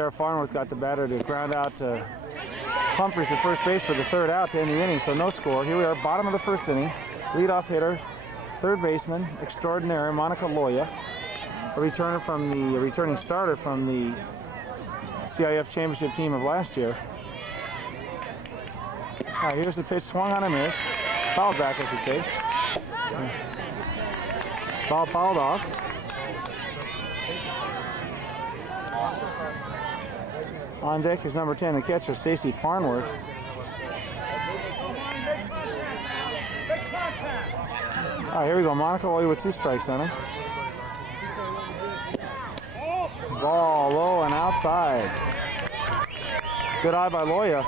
Sarah Farnworth got the batter to ground out to Humphries at first base for the third out to end the inning, so no score. Here we are, bottom of the first inning. Leadoff hitter, third baseman extraordinaire Monica Loya, a returning starter from the CIF championship team of last year. All right, here's the pitch, swung on and missed. Fouled back, I should say. Ball fouled off. On deck is number 10, the catcher, Stacy Farnworth. All right, here we go. Monica Loya with 2 strikes on her. Ball low and outside. Good eye by Loya.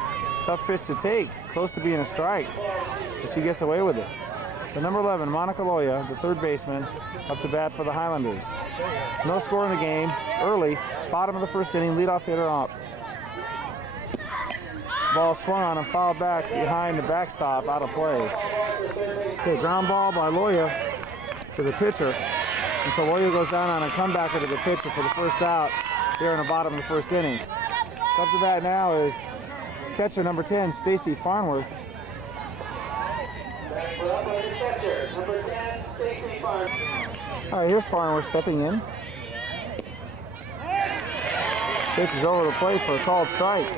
Tough pitch to take. Close to being a strike, but she gets away with it. So number 11, Monica Loya, the third baseman, up to bat for the Highlanders. No score in the game. Early, bottom of the first inning, leadoff hitter up. Ball swung on and fouled back behind the backstop, out of play. Okay, ground ball by Loya to the pitcher. And so Loya goes down on a comebacker to the pitcher for the first out here in the bottom of the first inning. Up to bat now is catcher number 10, Stacy Farnworth. All right, here's Farnworth stepping in. Pitch is over the plate for a called strike.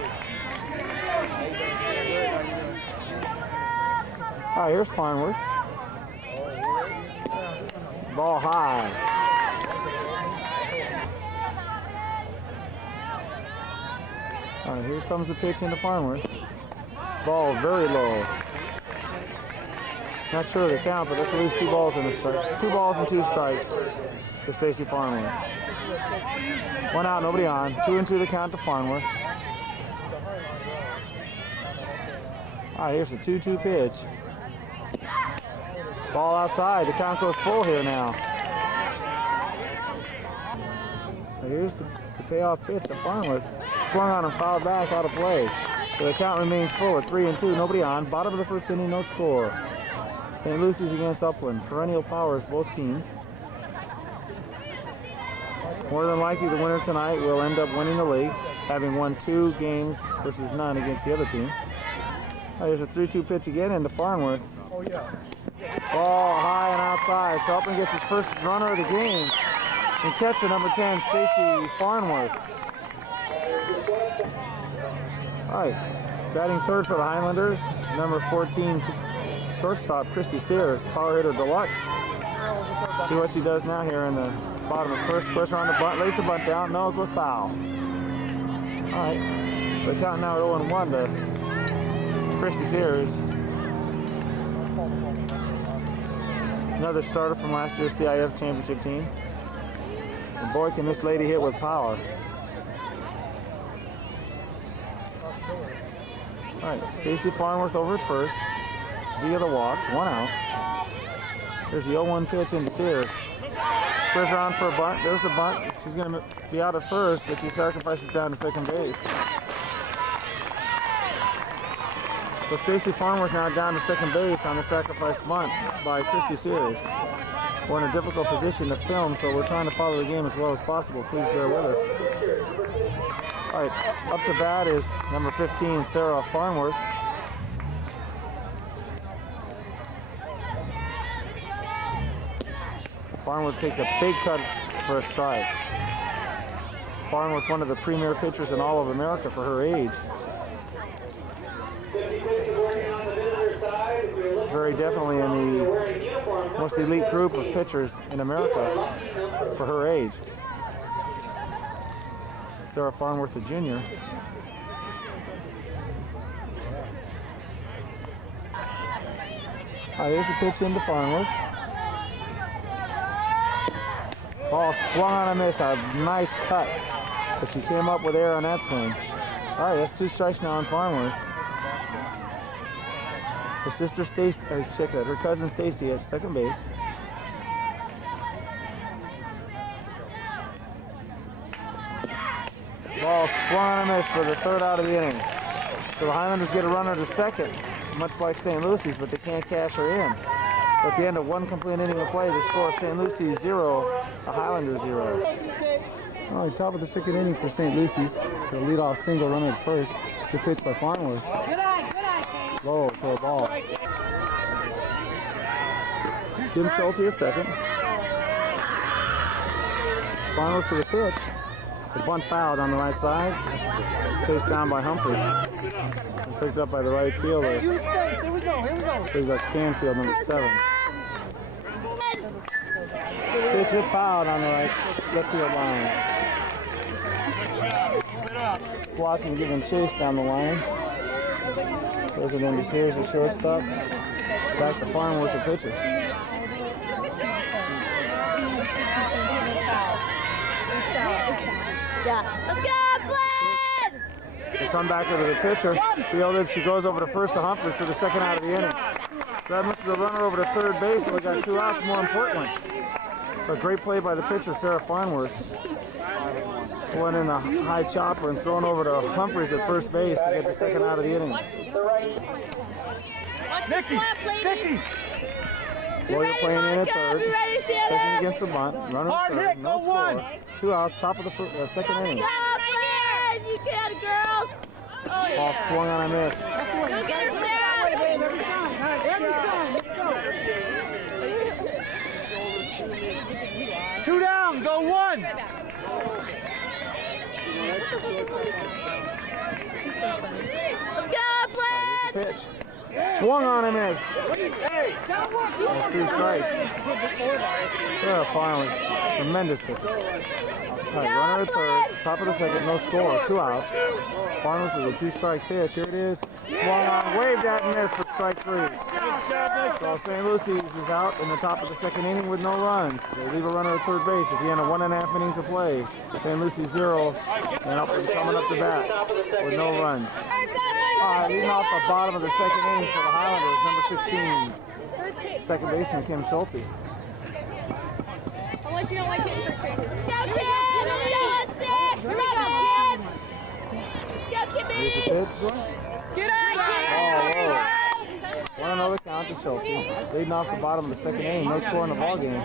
All right, here's Farnworth. Ball high. All right, here comes the pitch into Farnworth. Ball very low. Not sure of the count, but that's at least 2 balls in the strike. 2 balls and 2 strikes to Stacy Farnworth. 1 out, nobody on. 2-2 the count to Farnworth. All right, here's the 2-2 pitch. Ball outside. The count goes full here now. Here's the payoff pitch to Farnworth. Swung on and fouled back, out of play. So the count remains full at 3-2. Nobody on. Bottom of the first inning, no score. St. Lucy's against Upland. Perennial powers, both teams. More than likely, the winner tonight will end up winning the league, having won 2 games versus none against the other team. There's a 3-2 pitch again into Farnworth. Ball high and outside. So Upland gets his first runner of the game. And catcher number 10, Stacy Farnworth. All right, batting third for the Highlanders, number 14, shortstop Christy Sears, power hitter deluxe. See what she does now here in the bottom of first. Pressure on the bunt, lays the bunt down. No, it goes foul. All right, so the count now at 0-1 to Christy Sears. Another starter from last year's CIF championship team. And boy, can this lady hit with power. All right, Stacy Farnworth over at first via the walk, 1 out. There's the 0-1 pitch into Sears. Squares around for a bunt. There's the bunt. She's going to be out at first, but she sacrifices down to second base. So Stacy Farnworth now down to second base on the sacrifice bunt by Christy Sears. We're in a difficult position to film, so we're trying to follow the game as well as possible. Please bear with us. All right, up to bat is number 15, Sarah Farnworth. Farnworth takes a big cut for a strike. Farnworth, one of the premier pitchers in all of America for her age. Very definitely in the most elite group of pitchers in America for her age. Sarah Farnworth, a junior. Here's a pitch into Farnworth. Ball swung on a miss, a nice cut, but she came up with air on that swing. All right, that's 2 strikes now on Farnworth. Her sister Stacy, her cousin Stacy at second base. Ball swung on a miss for the 3rd out of the inning. So the Highlanders get a runner to second, much like St. Lucy's, but they can't cash her in. So at the end of 1 complete inning of play, the score St. Lucy's 0, the Highlanders 0. All right, top of the second inning for St. Lucy's. The leadoff single runner at first. It's the pitch by Farnworth. Low for a ball. Kim Schulte at second. Farnworth for the pitch. It's a bunt foul on the right side. Chased down by Humphries. And picked up by the right fielder. Here we go. So that's Canfield, number 7. Pitch hit fouled on the left field line. Watching giving chase down the line. Goes it into Sears at shortstop. Back to Farnworth, the pitcher. Let's go, Upland! They come back into the pitcher. Fielded. She goes over to first to Humphries for the second out of the inning. That misses a runner over to third base, but we got 2 outs more importantly. So great play by the pitcher, Sarah Farnworth. Went in a high chopper and thrown over to Humphries at first base to get the second out of the inning. Nicky! Loya playing in at third. Taking against the bunt. Runner at third. No score. 2 outs, top of the second inning. Go, Upland! You get it, girls! Oh, yeah. Ball swung on a miss. Go get her, Sarah! Two down, go 1! Let's go, Upland! Pitch. Swung on a miss. That's 3 strikes. Sarah Farnworth. Tremendous pitch. All right, runner at third. Top of the second. No score. 2 outs. Farnworth with a 2-strike pitch. Here it is. Swung on. Waved at and missed for strike 3. So St. Lucy's is out in the top of the second inning with no runs. They leave a runner at third base at the end of 1.5 innings of play. St. Lucie 0 and coming up to bat with no runs. Leading off the bottom of the second inning for the Highlanders, number 16, second baseman Kim Schulte. Unless you don't like hitting first pitches. Go, Kim! Here we go, Kim! Here's the pitch. Good eye, Kim! 1-0 the count to Schulte. Leading off the bottom of the second inning, no score in the ballgame.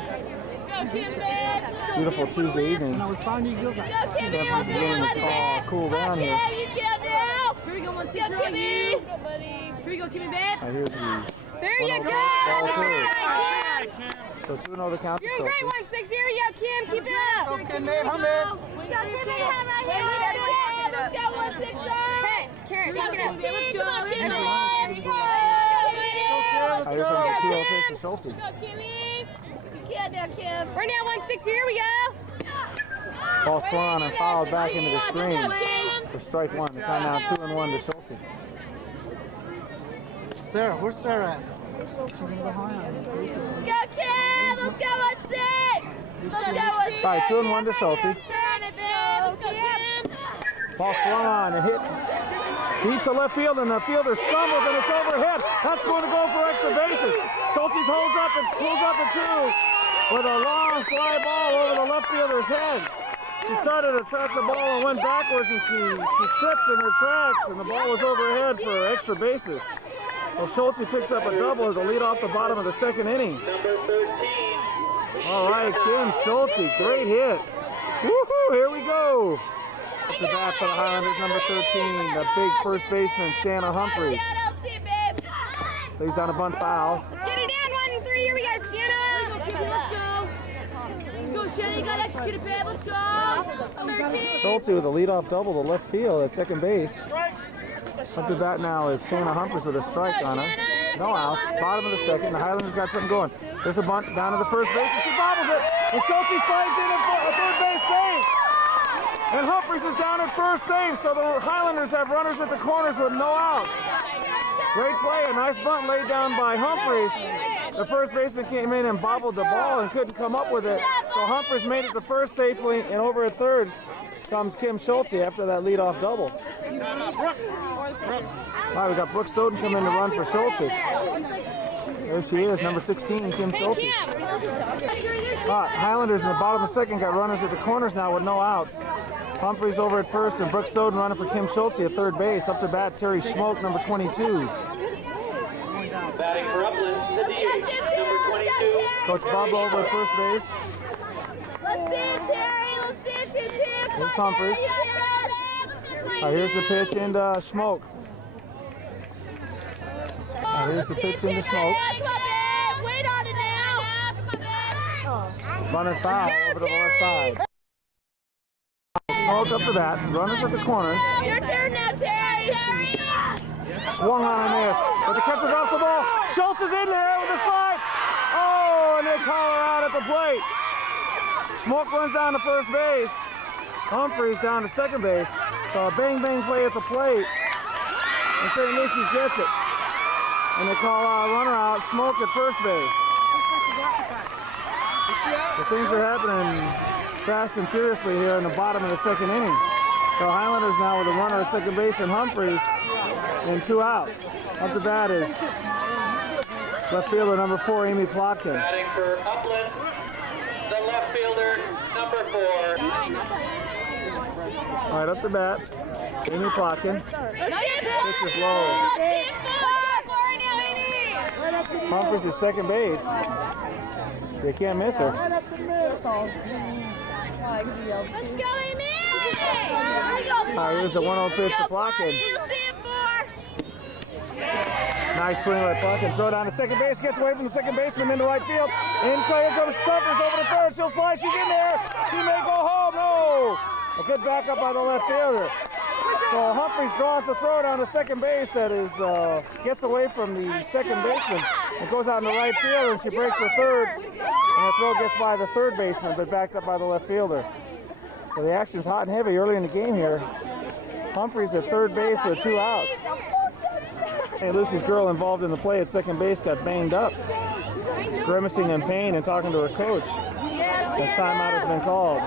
Go, Kim, babe! Beautiful Tuesday evening. Go, Kim! Temperature the game is called cool down here. Here we go, 1-6 right here. Here we go, Kimmy, babe. Here's the There you go! ball Good two. eye, Kim! So 2-0 the count to You're Schulte. great, 1-6. Here you go, Kim. Keep it up. Okay, babe, I'm in. Let's go, Kimmy. Let's go, 1-6. Hey, Karen, let's go. Come on, Kimmy. Let's go. Here comes the 2-0 pitch to Schulte. Go, Kimmy. Right now, 1-6. Here we go. Ball swung on and fouled back into the screen for strike 1. The count now 2-1 to Schulte. Sarah, where's Sarah at? Go, Kim. Let's go, 1-6. Let's go, 1-6. All right, 2-1 to Schulte. Let's go, Kim. Ball swung on and hit deep to left field, and the fielder stumbles and it's overhead. That's going to go for extra bases. Schulte holds up and pulls up at 2 with a long fly ball over the left fielder's head. She started to track the ball and went backwards, and she tripped in her tracks, and the ball was overhead for extra bases. So Schulte picks up a double to lead off the bottom of the second inning. All right, Kim Schulte, great hit. Woohoo, here we go. At the bat for the Highlanders, number 13, the big first baseman, Shanna Humphries. Lays down a bunt foul. Let's get it down, 1-3. Here we go, Shanna. Let's go. Let's go, Shanna. You got to execute it, babe. Let's go. 13. Schulte with a leadoff double to left field at second base. Up to bat now is Shanna Humphries with a strike on her. No outs. Bottom of the second. The Highlanders got something going. There's a bunt down to the first base, and she bobbles it. And Schulte slides in at third base save. And Humphries is down at first save, so the Highlanders have runners at the corners with no outs. Great play, a nice bunt laid down by Humphries. The first baseman came in and bobbled the ball and couldn't come up with it. So Humphries made it to first safely, and over at third comes Kim Schulte after that leadoff double. All right, we got Brooke Soden coming in to run for Schulte. There she is, number 16, Kim Schulte. Highlanders in the bottom of the second got runners at the corners now with no outs. Humphries over at first, and Brooke Soden running for Kim Schulte at third base. Up to bat, Terry Schmoke, number 22. Batting for Upland, the DH, number 22. Coach Bob over at first base. Let's see it, Terry. Let's see it, Tim. Here's Humphries. Here's the pitch into Smoke. Here's the pitch into Smoke. Wait on it now. Runner foul over to the left side. Smoke up the bat. Runners at the corners. Your turn now, Terry. Swung on and missed. But the catcher drops the ball. Schultz is in there with a slide. Oh, and they call her out at the plate. Smoke runs down to first base. Humphries down to second base. So a bang-bang play at the plate. And St. Lucy's gets it. And they call a runner out, Smoke at first base. So things are happening fast and furiously here in the bottom of the second inning. So Highlanders now with a runner at second base and Humphries and 2 outs. Up the bat is left fielder number 4, Amy Plotkin. Batting for Upland, the left fielder, number 4. All right, up the bat, Amy Plotkin. Pitch is low. Humphries at second base. They can't miss her. Let's go, Amy! All right, here's the 1-0 pitch to Plotkin. Nice swing by Plotkin. Throw down to second base. Gets away from the second baseman into right field. In play, here comes Humphries over to third. She'll slide. She's in there. She may go home. No! A good backup by the left fielder. So Humphries draws the throw down to second base that is gets away from the second baseman. It goes out in the right field and she breaks for third. And the throw gets by the third baseman but backed up by the left fielder. So the action's hot and heavy early in the game here. Humphries at third base with 2 outs. Hey, Lucy's girl involved in the play at second base got banged up, grimacing in pain and talking to her coach. This timeout has been called.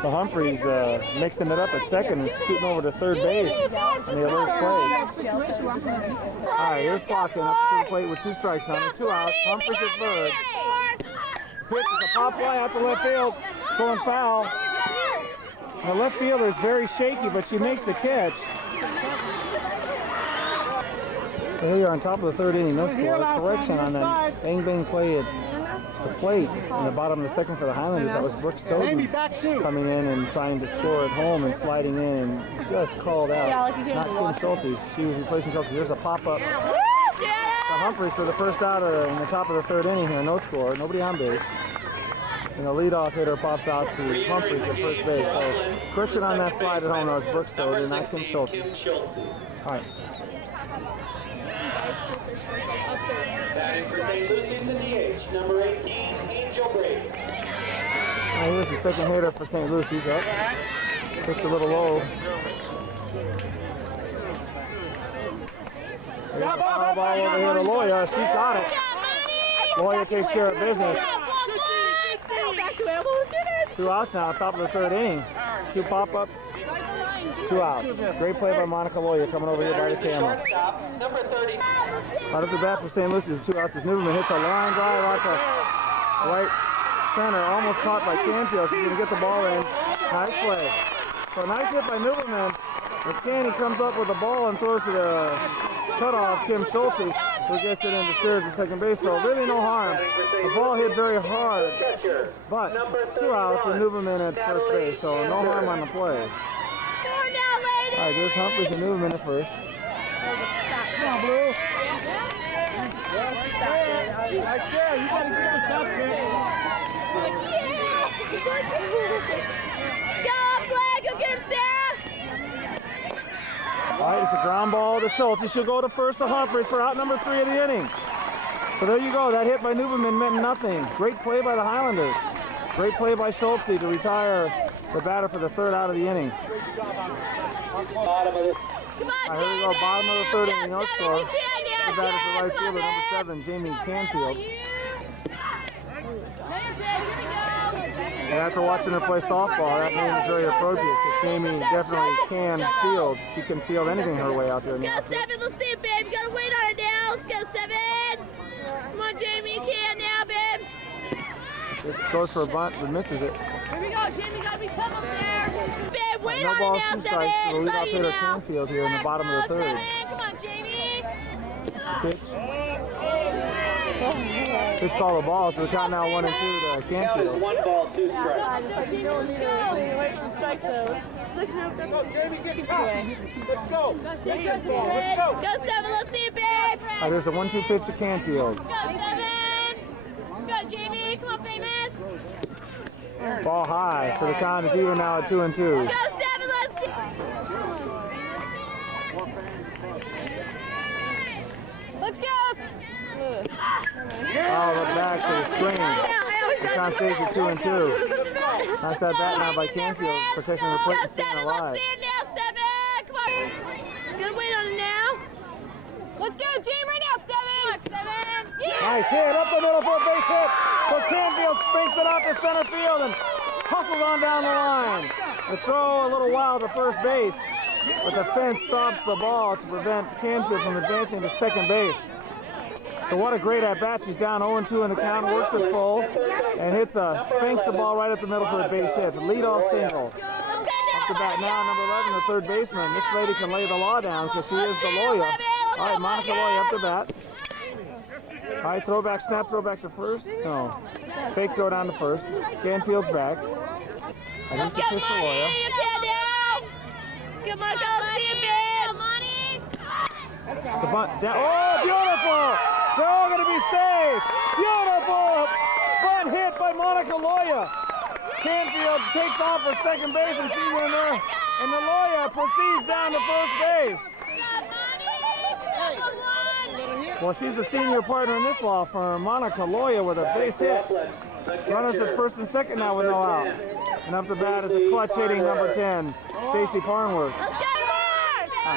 So Humphries mixing it up at second and scooting over to third base on the alerts play. All right, here's Plotkin up to the plate with 2 strikes on it, 2 outs. Humphries at third. Pitch is a pop fly out to left field. It's going foul. The left fielder is very shaky, but she makes the catch. Here we are on top of the third inning. No score. Correction on that bang-bang play at the plate in the bottom of the second for the Highlanders. That was Brooke Soden coming in and trying to score at home and sliding in and just called out. Not Kim Schulte. She was replacing Schulte. There's a pop-up to Humphries for the first out in the top of the third inning here. No score. Nobody on base. And the leadoff hitter pops out to Humphries at first base. So correction on that slide at home. That was Brooke Soden, not Kim Schulte. All right. Batting for St. Lucy's, the DH, number 18, Angel Brady. Here's the second hitter for St. Lucy's up. Pitch a little low. Here's a foul ball over here to Loya. She's got it. Loya takes care of business. 2 outs now, top of the third inning. 2 pop-ups, 2 outs. Great play by Monica Loya coming over here by the camera. Shortstop, number 30. Out of the bat for St. Lucy's, 2 outs as Nuveman hits a line drive out to right center, almost caught by Canfield. She's going to get the ball in. Nice play. So nice hit by Nuveman. McCanny comes up with the ball and throws to the cutoff, Kim Schulte, who gets it into Sears at second base. So really no harm. The ball hit very hard, but 2 outs and Nuveman at first base. So no harm on the play. All right, there's Humphries and Nuveman at first. Come on, Blue. Right there, you gotta get this up, kid. Go, Upland, go get him, Sarah! All right, it's a ground ball to Schulte. She'll go to first to Humphries for out number 3 of the inning. So there you go. That hit by Nuveman meant nothing. Great play by the Highlanders. Great play by Schulte to retire the batter for the 3rd out of the inning. Bottom of the Come on, Here we go, bottom of the 3rd inning, no score. The The batter for right fielder, number 7, Jamie Canfield. And after watching her play softball, that name is very appropriate because Jamie definitely can field. She can field anything her way out there. Let's go, 7. Let's see it, babe. You gotta wait on it now. Let's go, 7. Come on, Jamie. You can now, babe. This goes for a bunt, but misses it. Here we go, Jamie. Gotta be tough up there. Babe, wait No on balls, it now, 2 7. strikes to the It's on leadoff you hitter now. Canfield here in the bottom of the 3rd. 7. Come on, Jamie. Pitch. Pitch call the ball, so the count now 1-2 to Count is Canfield. 1 ball, 2 strikes. Jamie, get tough. Let's go. Let's go, 7. Let's see it, babe. All right, there's a 1-2 pitch to Canfield. Go, 7. Go, Jamie. Come on, famous. Ball high, so the count is even now at 2-2. Go, 7. Let's see. Let's go. Oh, look back to the screen. The count stays at 2-2. Nice at bat now by Canfield, protecting the plate and staying alive. Let's see it now, 7. Come on. Gonna wait on it now. Let's go, Jamie, right now, 7. 7. Yeah. Nice hit, up the middle for a base hit. So Canfield spinks it out to center field and hustles on down the line. The throw a little wild to first base, but the fence stops the ball to prevent Canfield from advancing to second base. So what a great at-bat. She's down 0-2 in the count, works it full, and spinks the ball right up the middle for a base hit. The leadoff single. Up the bat now, number 11, the third baseman. This lady can lay the law down because she is the Loya. All right, Monica Loya up the bat. All right, throwback, snap, throwback to first. No. Fake throw down to first. Canfield's back. Against the pitch to Loya. Let's get Monica. Let's see it, babe. It's a bunt. Down. Oh, beautiful! They're all going to be safe. Beautiful! Bunt hit by Monica Loya. Canfield takes off for second base and she's in there. And the Loya proceeds down to first base. Well, she's a senior partner in this law firm, Monica Loya, with a base hit. Runners at first and second now with no out. And up the bat is a clutch hitting number 10, Stacy Farnworth.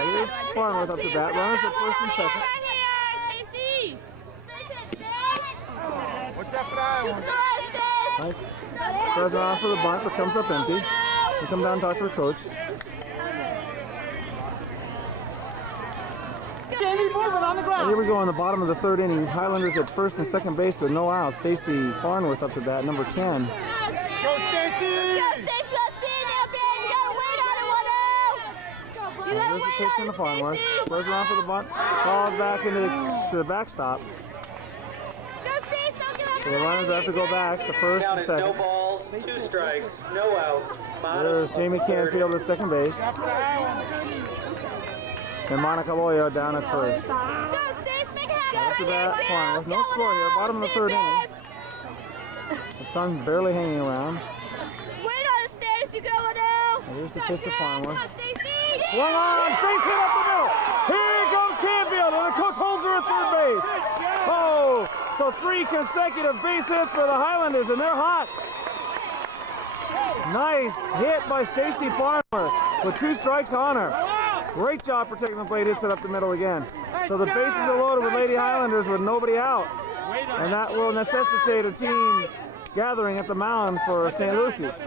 Here's Farnworth up the bat. Runners at first and second. Nice. Throws around for the bunt, but comes up empty. We come down and talk to her coach. And here we go on the bottom of the third inning. Highlanders at first and second base with no outs. Stacy Farnworth up to bat, number 10. Go, Stacy! Go, Stacy, let's see it now, babe. You gotta wait on it, 1-0. There's the pitch from the Farnworth. Throws around for the bunt. Falls back into the backstop. Go, Stacy, don't get up. So the runners have to go back to first Count and is no second. balls, 2 strikes, no outs. There's Jamie Canfield at second base. And Monica Loya down at first. Let's go, Stacy, make it happen. After that, Farnworth. No score here. Bottom of the third inning. The sun barely hanging around. Wait on it, Stacy. You go, 1-0. And here's the pitch to Farnworth. Come on, Stacy. Swung on, base hit up the middle. Here comes Canfield, and the coach holds her at third base. Oh, so 3 consecutive base hits for the Highlanders, and they're hot. Nice hit by Stacy Farnworth with 2 strikes on her. Great job protecting the plate, hits it up the middle again. So the bases are loaded with Lady Highlanders with nobody out. And that will necessitate a team gathering at the mound for St. Lucy's.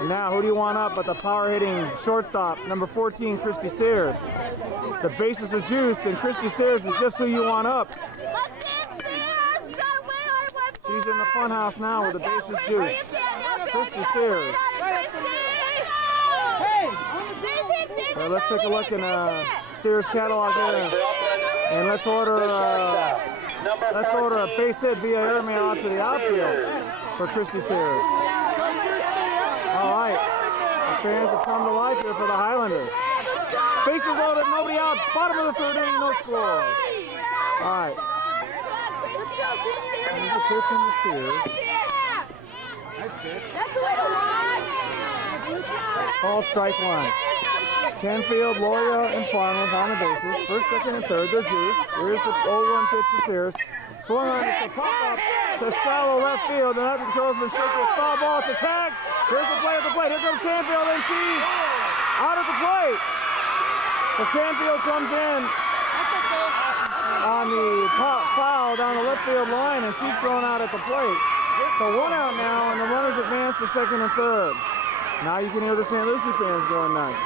And now, who do you want up but the power-hitting shortstop, number 14, Christy Sears. The bases are juiced, and Christy Sears is just who you want up. Let's see it, Sears. You gotta wait on it, 1-4. She's in the funhouse now with the bases juiced. Christy Sears. Let's take a look in Sears' catalog here, and let's order a base hit via airmail out to the outfield for Christy Sears. All right, the fans have come to life here for the Highlanders. Bases loaded, nobody out. Bottom of the third inning, no score. All right. Here's the pitch into Sears. All strike one. Canfield, Loya, and Farnworth on the bases. First, second, and third, they're juiced. Here's the 0-1 pitch to Sears. Swung on, it's a pop-up to shallow left field. And Evan Crow's been shaking. It's foul ball, it's a tag. Here's the play at the plate. Here comes Canfield, and she's out at the plate. So Canfield comes in on the foul down the left field line, and she's thrown out at the plate. So 1 out now, and the runners advance to second and third. Now you can hear the St. Lucie fans going nuts.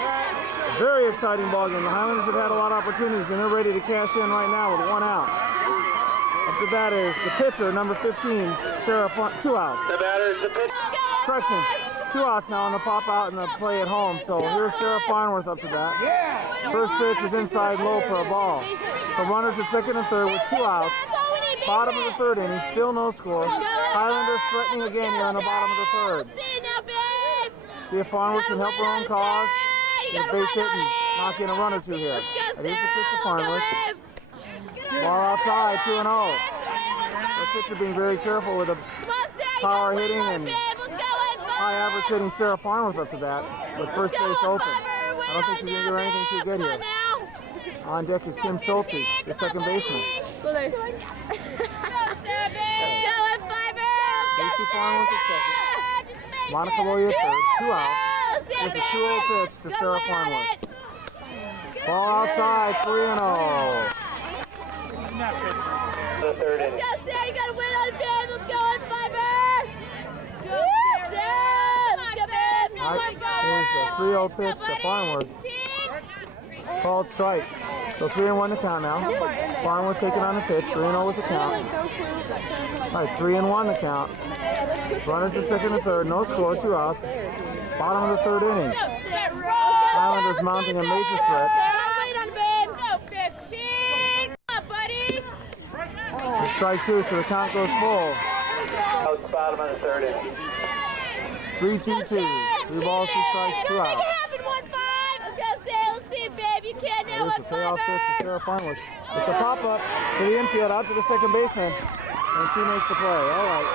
Very exciting ball game. The Highlanders have had a lot of opportunities, and they're ready to cash in right now with 1 out. Up to bat is the pitcher, number 15, Sarah 2 outs. The batter is the pitch. Correction, 2 outs now on the pop out and the play at home. So here's Sarah Farnworth up to bat. First pitch is inside low for a ball. So runners at second and third with 2 outs. bottom of the third inning, still no score. Highlanders threatening again here in the bottom of the third. See if Farnworth can help her own cause. Get base hit and knock in a run or two here. Here's the pitch to Farnworth. Ball outside, 2-0. The pitcher being very careful with a power hitting and high average hitting Sarah Farnworth up to bat with first base open. I don't think she's going to do anything too good here. On deck is Kim Schulte, the second baseman. Lucy Farnworth at second. Monica Loya third, 2 outs. There's a 2-0 pitch to Sarah Farnworth. Ball outside, 3-0. The third inning. Let's go, Sarah, you gotta win on it, babe. Let's go on Fiber. Go, Sarah. Let's go, babe. Here's the 3-0 pitch to Farnworth. Called strike. So 3-1 the count now. Farnworth taking on the pitch. 3-0 was the count. All right, 3-1 the count. Runners to second and third. No score, 2 outs. Bottom of the third inning. Islanders mounting a major threat. Strike 2, so the count goes full. Outs, bottom of the third inning. 3-2-2. 3 balls, 2 strikes, 2 outs. There's the payoff pitch to Sarah Farnworth. It's a pop-up to the infield, out to the second baseman, and she makes the play. All right.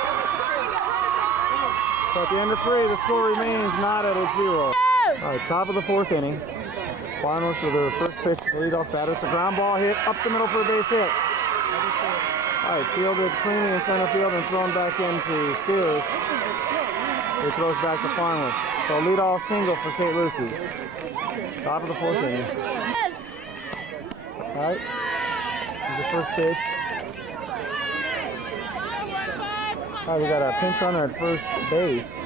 So at the end of 3, the score remains knotted at 0. All right, top of the 4th inning. Farnworth with her first pitch to the leadoff batter. It's a ground ball hit up the middle for a base hit. All right, fielded cleanly in center field and thrown back into Sears. He throws back to Farnworth. So leadoff single for St. Lucy's. Top of the 4th inning. All right, here's the first pitch. All right, we got a pinch runner at first base.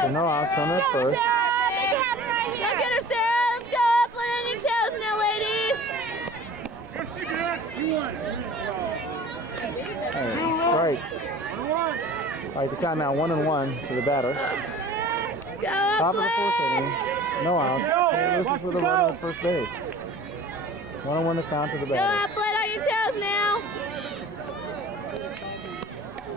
So no outs, runner at first. Go get her, Sarah. Let's go, Upland on your toes now, ladies. All right, strike. All right, the count now 1-1 to the batter. Let's go, Top of the 4th Upland. inning, no outs. St. Lucy's with a runner at first base. 1-1 the count to the Go, batter. Upland on your toes now.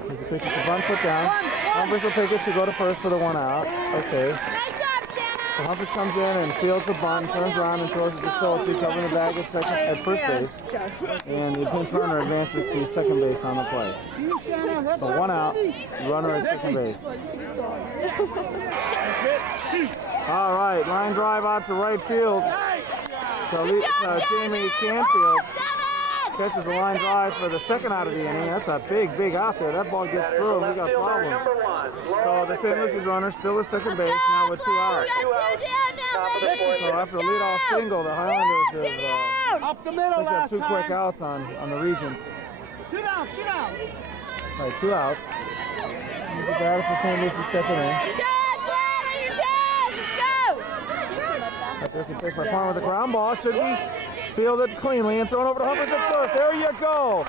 Here's the pitch, it's a bunt put down. Humphries will pick it to go to first for the 1 out. Okay. Nice job, Shanna. So Humphries comes in and fields a bunt, turns around and throws it to Schulte, covering the bag at first base. And the pinch runner advances to second base on the play. So 1 out, runner at second base. All right, line drive out to right field. Jamie Canfield catches the line drive for the second out of the inning. That's a big, big out there. That ball gets through. We got problems. So the St. Lucy's runner still at second base now with 2 outs. So after a leadoff single, the Highlanders have Up the middle got last 2 quick time. outs on the Regents. Get out, get out. All right, 2 outs. Here's the batter for St. Lucie stepping in. There's a pitch by Farnworth with the ground ball. Should be fielded cleanly and thrown over to Humphries at first. There you go.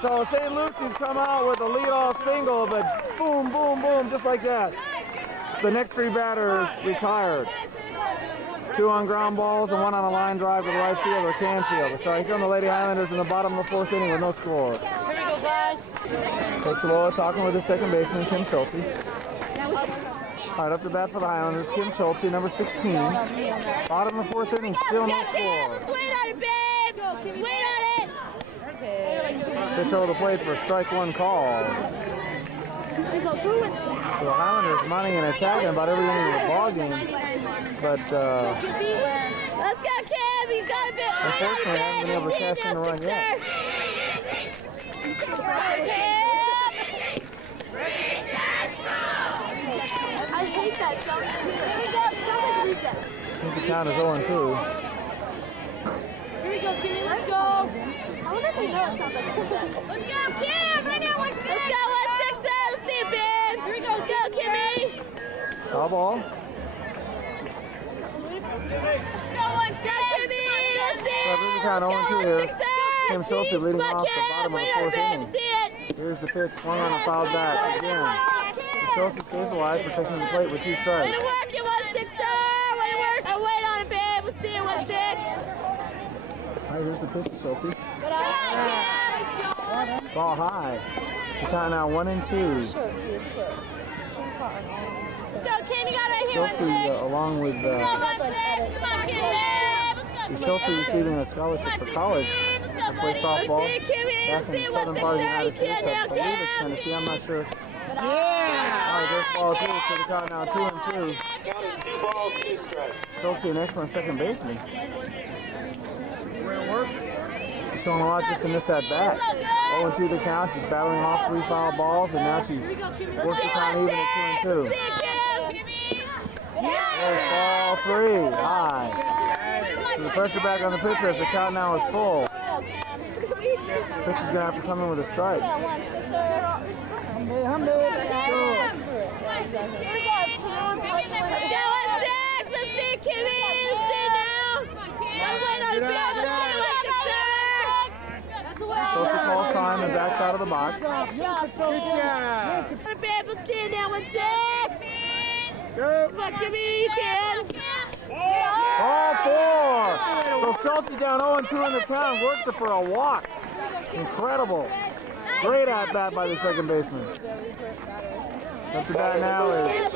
So St. Lucy's come out with a leadoff single, but boom, boom, boom, just like that. The next 3 batters retired. 2 on ground balls and 1 on a line drive to the right fielder, Canfield. So he's on the Lady Highlanders in the bottom of the 4th inning with no score. Here we go, guys. Coach Loya talking with the second baseman, Kim Schulte. All right, up to bat for the Highlanders, Kim Schulte, number 16. Bottom of the 4th inning, still no score. Let's wait on it, babe. Let's wait on it. Pitch over the plate for a strike 1 call. So the Highlanders mounting an attack in about every inning of the ball game, but Let's go, Kim. You got a bit. unfortunately, haven't been able to cash in the run yet. I hate that song. Here we go. Sounds like rejects. I think the count is 0-2. Here we go, Kimmy. Let's go. I wonder if they know it sounds like rejects. Let's go, Kim. Right now, 1-6. Let's go, 1-6. Let's see it, babe. Here we go. Let's go, Kimmy. Foul ball. Let's go, 1-6. Kimmy. Let's see it. So the count 0-2 here. Kim Schulte leading off the bottom of the 4th inning. Here's the pitch, swung on and fouled back again. Schulte stays alive, protecting the plate with 2 strikes. Way to work, you 1-6, sir. Way to work. I'll wait on it, babe. We'll see you 1-6. All right, here's the pitch to Schulte. Good eye. Ball high. The count now 1 and 2. Let's go, Kim. You got right here. Schulte along with Come on, Kim. Schulte receiving a scholarship for college to play softball back in the southern part of the United States. I believe it's Tennessee. I'm not sure. All right, there's ball 2. So the count now 2 and 2. Count is 2 balls, 2 strikes. Schulte, an excellent second baseman. She's showing a lot just in this at bat. 0 and 2 the count. She's battling off 3 foul balls, and now she works the count even at 2 and 2. There's ball 3, high. So the pressure back on the pitcher as the count now is full. The pitcher's gonna have to come in with a strike. Schulte calls time and backs out of the box. Stand down 1-6. Come on, Kimmy, you can. Ball 4. So Schulte down 0 and 2 in the count, works it for a walk. Incredible. Great at bat by the second baseman. Up to bat now is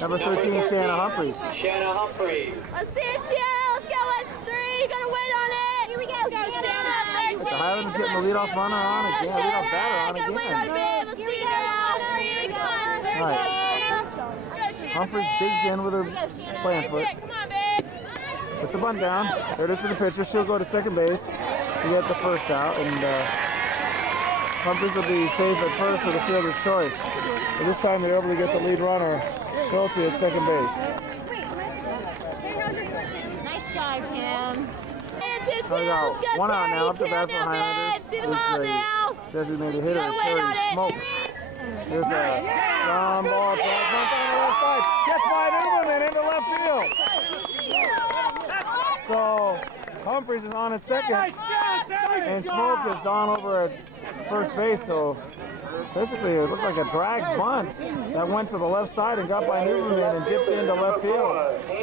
number 13, Shanna Humphries. Shanna Humphries. Let's see it, Shanna. Let's go 1-3. Gotta wait on it. Here we go. Let's go, Shanna. The Highlanders getting the leadoff runner on again. Leadoff batter on Gotta wait on it, again. babe. Let's see now. All right. Humphries digs in with her plant foot. Puts a bunt down. There it is to the pitcher. She'll go to second base to get the first out, and Humphries will be safe at first with a fielder's choice. So this time they're able to get the lead runner, Schulte, at second base. Nice try, Kim. We got 1 out now. Up to bat for Highlanders is the designated hitter, Terry Smoke. There's a ground ball to the left side. Gets by Nuveman into left field. So Humphries is on at second, and Smoke is on over at first base. So basically, it looked like a drag bunt that went to the left side and got by Nuveman and dipped into left field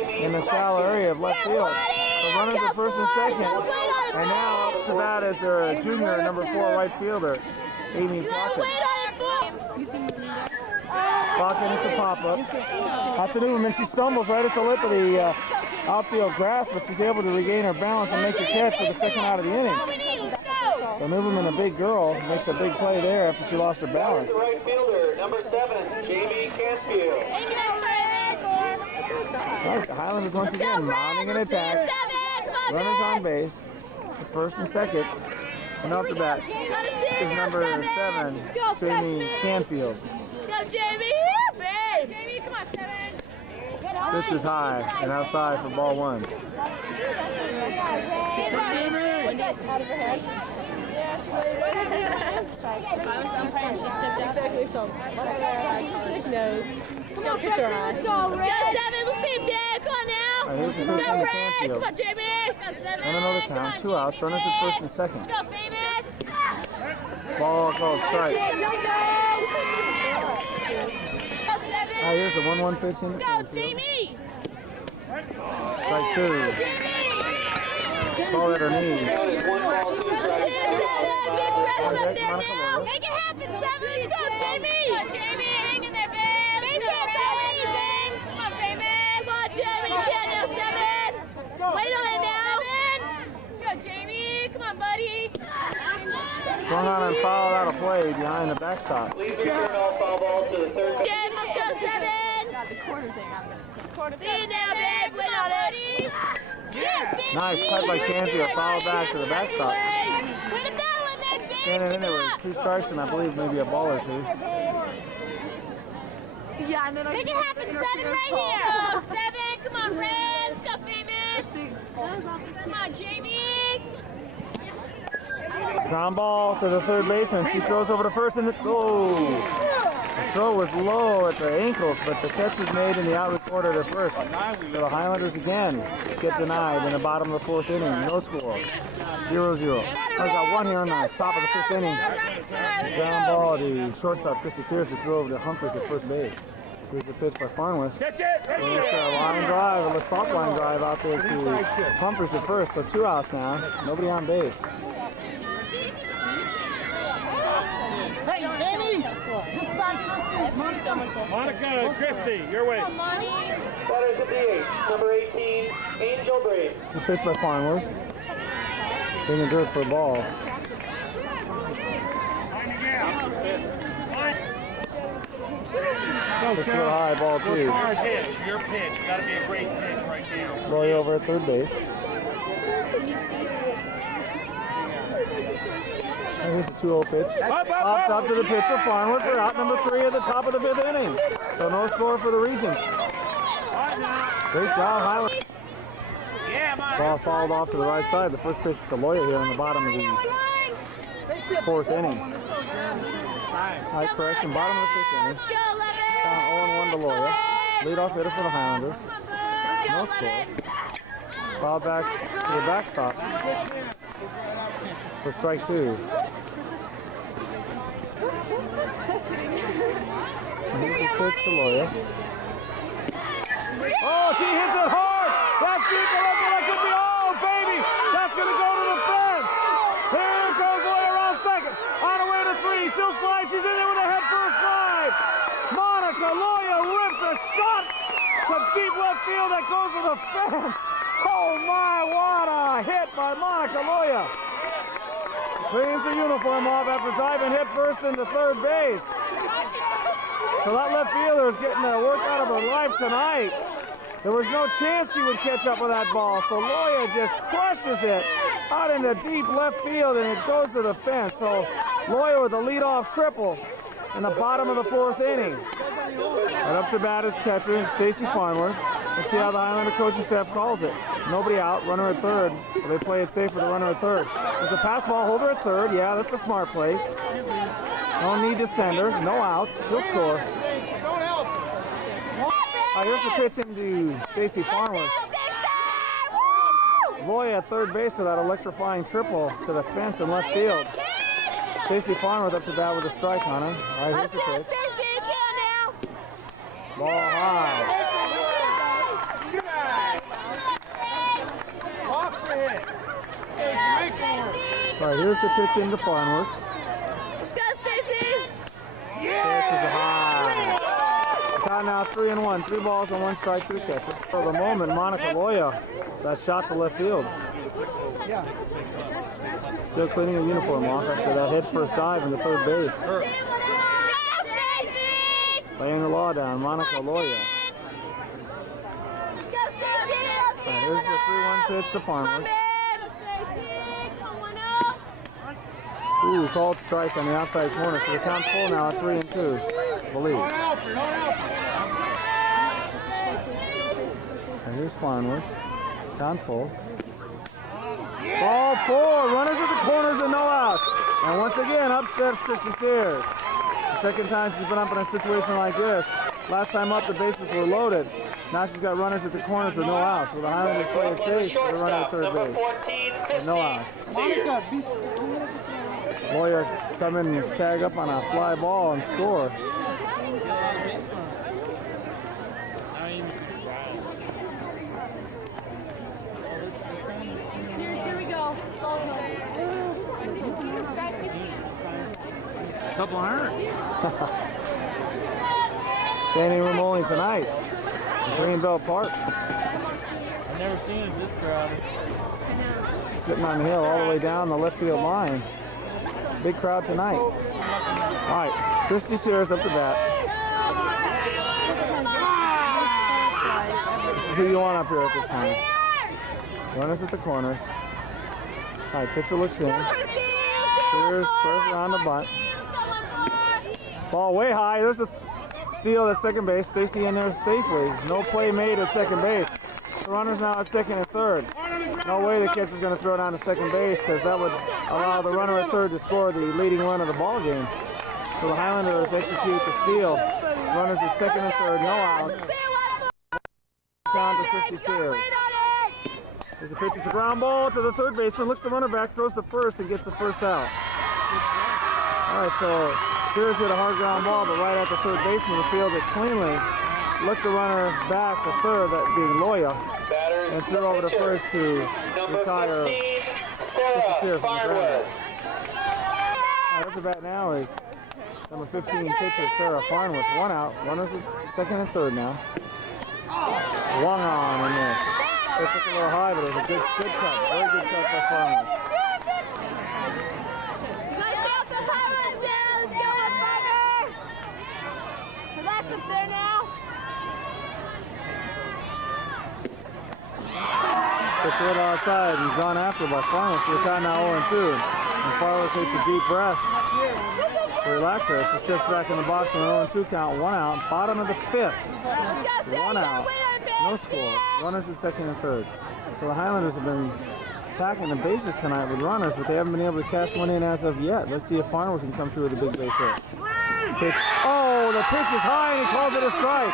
in the shallow area of left field. So runners at first and second, and now up to bat is their junior number 4 right fielder, Amy Plotkin. Plotkin, it's a pop-up. Out to Nuveman, she stumbles right at the lip of the outfield grass, but she's able to regain her balance and make the catch for the second out of the inning. So Nuveman, a big girl, makes a big play there after she lost her balance. The right fielder, number 7, Jamie Cansfield. All right, the Highlanders once again mounting an attack. Runners on base, at first and second, and off the bat is number 7, Jamie Canfield. Go, Jamie! Babe! Jamie, come on, 7. Pitch is high and outside for ball 1. Let's go, 7. Let's see, babe. Come on now. All right, here's the pitch on the Canfield. Come on, Jamie. And another count, 2 outs, runners at first and second. Go, famous. Ball called strike. All right, here's a 1-1 pitch in the Go, Canfield. Jamie. Strike 2. Ball at her knees. Count is 1 ball, 2 strikes. Make it happen, 7. Let's go, Jamie. Come on, Jamie. Hang in there, babe. Base hit, 7. James. Come on, famous. Come on, Jamie. You can't do 7. Wait on it now. Let's go, Jamie. Come on, buddy. Swung on and fouled out of play behind the backstop. Please return all foul balls to the third base. James, let's go, 7. See you now, babe. Wait on it. Yes, Jamie. Nice cut by Canfield, fouled back to the backstop. Way to battle in there, James. Standing in there with 2 strikes and I believe maybe a ball or 2. Yeah, and then make it happen, 7 right here. Go, 7. Come on, Red. Let's go, famous. Come on, Jamie. Ground ball to the third baseman. She throws over to first and the throw was low at the ankles, but the catch is made in the out quarter to first. So the Highlanders again get denied in the bottom of the 4th inning. No score. 0-0. I got 1 here on the top of the 5th inning. Ground ball to shortstop Christy Sears to throw over to Humphries at first base. Here's the pitch by Farnworth. Catch it! Right And it's a line drive, a soft line drive out there to Humphries at first. So 2 outs now. Nobody on base. Monica and Christy, your way. Batters at DH, number 18, Angel Brave. It's a pitch by Farnworth. Bringing dirt for a ball. Pitch to a high, ball two. Your pitch. Got to be a great pitch right now. Loya over at third base. And here's a 2-0 pitch. Popped up to the pitcher, Farnworth for out number 3 at the top of the 5th inning. So no score for the Regents. Great job, Highland. Ball fouled off to the right side. The first pitch to Loya here in the bottom of the 4th inning. High correction, bottom of the 5th inning. Down 0-1 to Loya. Leadoff hitter for the Highlanders. No score. Foul back to the backstop for strike 2. And here's a pitch to Loya. Oh, she hits it hard! That's deep to left, that could be all, baby! That's gonna go to the fence! Here goes Loya around second. On her way to 3, she'll slide, she's in there with a head first slide! Monica Loya rips a shot to deep left field that goes to the fence! Oh my, what a hit by Monica Loya! Cleans her uniform off after diving hit first into third base. So that left fielder is getting the work out of her life tonight. There was no chance she would catch up with that ball, so Loya just crushes it out into deep left field, and it goes to the fence. So Loya with a leadoff triple in the bottom of the 4th inning. And up to bat is catcher Stacy Farnworth. Let's see how the Highlander coaching staff calls it. Nobody out, runner at third. They play it safe for the runner at third. There's a pass ball holder at third. Yeah, that's a smart play. No need to send her. No outs. She'll score. Here's the pitch into Stacy Farnworth. Loya at third base with that electrifying triple to the fence in left field. Stacy Farnworth up to bat with a strike on her. All right, here's the pitch. Ball high. All right, here's the pitch into Farnworth. Let's go, Stacy! Pitch is high. Count now 3-1. 3 balls and 1 strike to the catcher. For the moment, Monica Loya, that shot to left field. Still cleaning her uniform off after that head first dive into third base. Laying the law down, Monica Loya. Right, here's the 3-1 pitch to Farnworth. Ooh, called strike on the outside corner, so the count's full now at 3-2, I believe. And here's Farnworth, count full. Ball 4, runners at the corners and no outs. And once again, up steps Christy Sears. The second time she's been up in a situation like this. Last time up, the bases were loaded. Now she's got runners at the corners with no outs. So the Highlanders play it safe. They're running at third base. 14, With no outs. Monica, Loya come in and tag up on a fly ball and score. Here we go. Couple hundred. Standing room only tonight. Greenbelt Park. I've never seen it this crowded. Sitting on the hill all the way down the left field line. Big crowd tonight. All right, Christy Sears up to bat. This is who you want up here at this time. Runners at the corners. All right, pitcher looks in. Sears throws around the bunt. Ball way high. There's a steal at second base. Stacy in there safely. No play made at second base. The runners now at second and third. No way the catcher's going to throw down to second base because that would allow the runner at third to score the leading run of the ball game. So the Highlanders execute the steal. Runners at second and third, no outs. Down to Christy Sears. There's a pitch, it's a ground ball to the third baseman. Looks the runner back, throws the first, and gets the first out. All right, so Sears hit a hard ground ball, but right at the third baseman, the field it cleanly. Looked the runner back to third, that being Loya, and threw over to first to retire Christy Sears from the ground. Up the bat now is Number 15 pitcher Sarah Farnworth, 1 out. Runners at second and third now. Swung on and missed. It took a little high, but it was a good cut. Very good cut by Farnworth. Let's get this high one, Sarah. Let's go up, Farmer. Relax up there now. Pitch a little outside and gone after by Farnworth. So the count now 0-2. And Farnworth takes a deep breath to relax her. She steps back in the box on an 0-2 count. 1 out. Bottom of the 5th. 1 out. No score. Runners at second and third. So the Highlanders have been packing the bases tonight with runners, but they haven't been able to cash one in as of yet. Let's see if Farnworth can come through with a big base hit. Pitch. Oh, the pitch is high and he calls it a strike.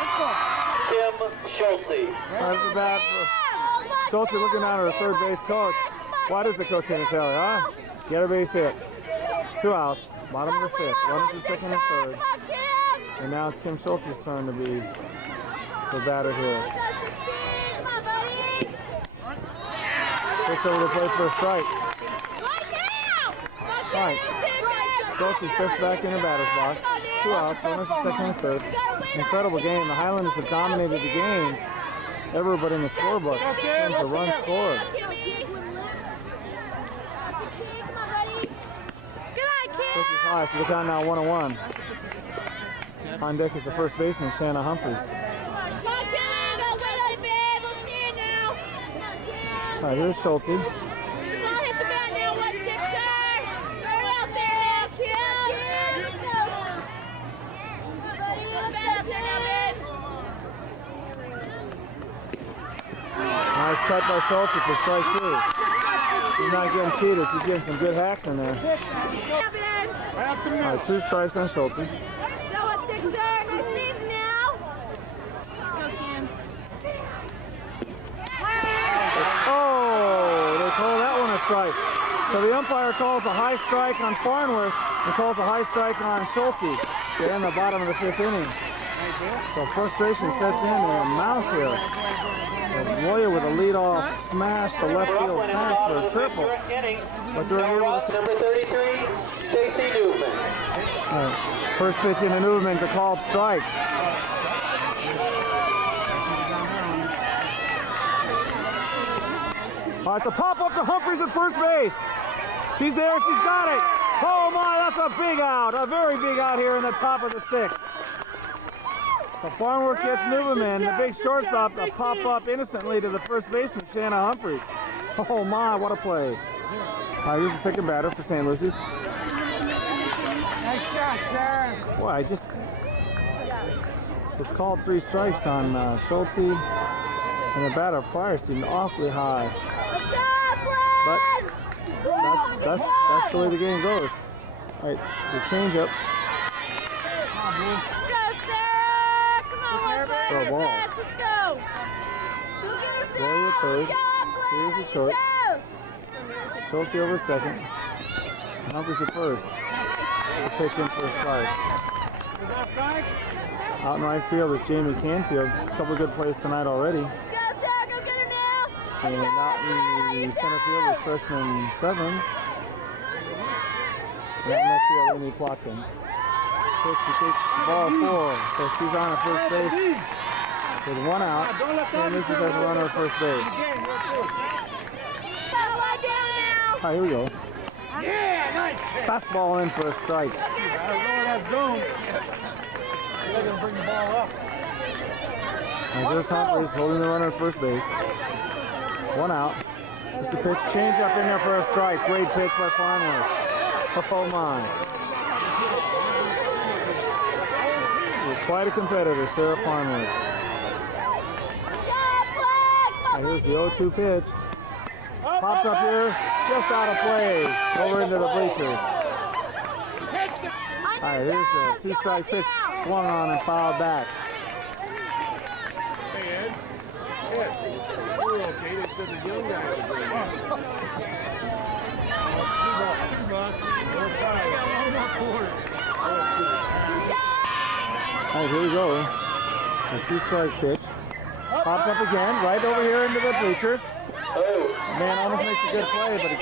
Kim Schulte. That's the bat for Schulte looking down at the third base coach. Why does the coach gonna tell you, huh? Get a base hit. 2 outs. Bottom of the 5th. Runners at second and third. And now it's Kim Schulte's turn to be the batter here. Looks over the plate for a strike. Right. Schulte steps back in the batter's box. 2 outs, runners at second and third. Incredible game. The Highlanders have dominated the game. Everybody in the scorebook in terms of runs scored. Pitch is high, so the count now 1-1. On deck is the first baseman, Shanna Humphries. All right, here's Schulte. Nice cut by Schulte for strike 2. She's not getting cheated. She's getting some good hacks in there. All right, 2 strikes on Schulte. Oh, they call that one a strike. So the umpire calls a high strike on Farnworth and calls a high strike on Schulte. They're in the bottom of the 5th inning. So frustration sets in and mounts here. Loya with a leadoff smash to left field fence for a triple. But they're able to... Number 33, Stacy Nuveman. First pitch in the Nuveman's a called strike. All right, it's a pop-up to Humphries at first base. She's there, she's got it. Oh my, that's a big out. A very big out here in the top of the 6th. So Farnworth gets Nuveman, the big shortstop, to pop up innocently to the first baseman, Shanna Humphries. Oh my, what a play. All right, here's the second batter for St. Lucy's. Nice shot, Sharon. Boy, I just was called 3 strikes on Schulte, and the batter prior seemed awfully high. But that's the way the game goes. All right, the changeup. For a ball. Let's go. Go get her, Loya at third. Sears at short. Schulte over at second. Humphries at first. The pitch in for a strike. Out in right field is Jamie Canfield. A couple of good plays tonight already. Go, Sarah. Go get her now. And out in the center field is freshman Sevens. And out in left field, Amy Plotkin. Pitch, she takes ball 4, so she's on at first base with 1 out. St. Lucy's has a runner at first base. All right, here we go. Yeah, nice. Fastball in for a strike. Lower that zone. Let him bring the ball up. And there's Humphries holding the runner at first base. 1 out. It's the pitch, change up in there for a strike. Great pitch by Farnworth. Oh my. Quite a competitor, Sarah Farnworth. Right, here's the 0-2 pitch. Popped up here, just out of play, over into the bleachers. All right, here's the 2-strike pitch, swung on and fouled back. Hey, Ed. Ed, you're okay. They said the young guy was doing it. 2 months. More time. One quarter. All right, here we go. A 2-strike pitch. Popped up again, right over here into the bleachers. Man almost makes a good play, but he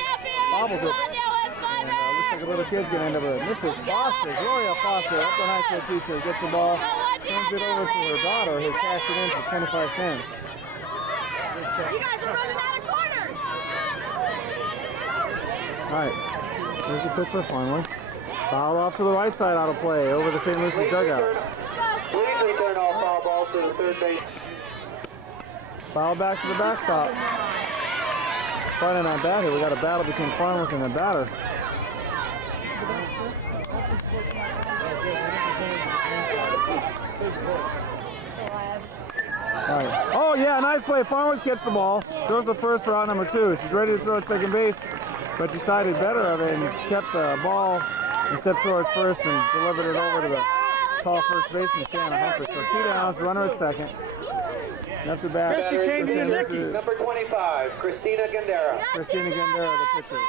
bobbles it. And looks like a little kid's gonna end up with it. Mrs. Foster, Gloria Foster, up the high school teacher, gets the ball, turns it over to her daughter who cashed it in for 25 cents. You guys are running out of corners. Alright, here's the pitch for Farnwood. Foul off to the right side out of play, over the St. Lucie dugout. Please return all foul balls to the third base. Foul back to the backstop. Fighting on bat here, we got a battle between Farnwood and the batter. Right. Oh yeah, nice play. Farnwood gets the ball, throws the first for out number 2. She's ready to throw at second base, but decided better of it and kept the ball instead of throwing first and delivered it over to the tall first baseman, Shanna Humphries. So 2 downs, runner at second. After bat, Number 25, Christina Gandara. Christina Gandara, the pitcher.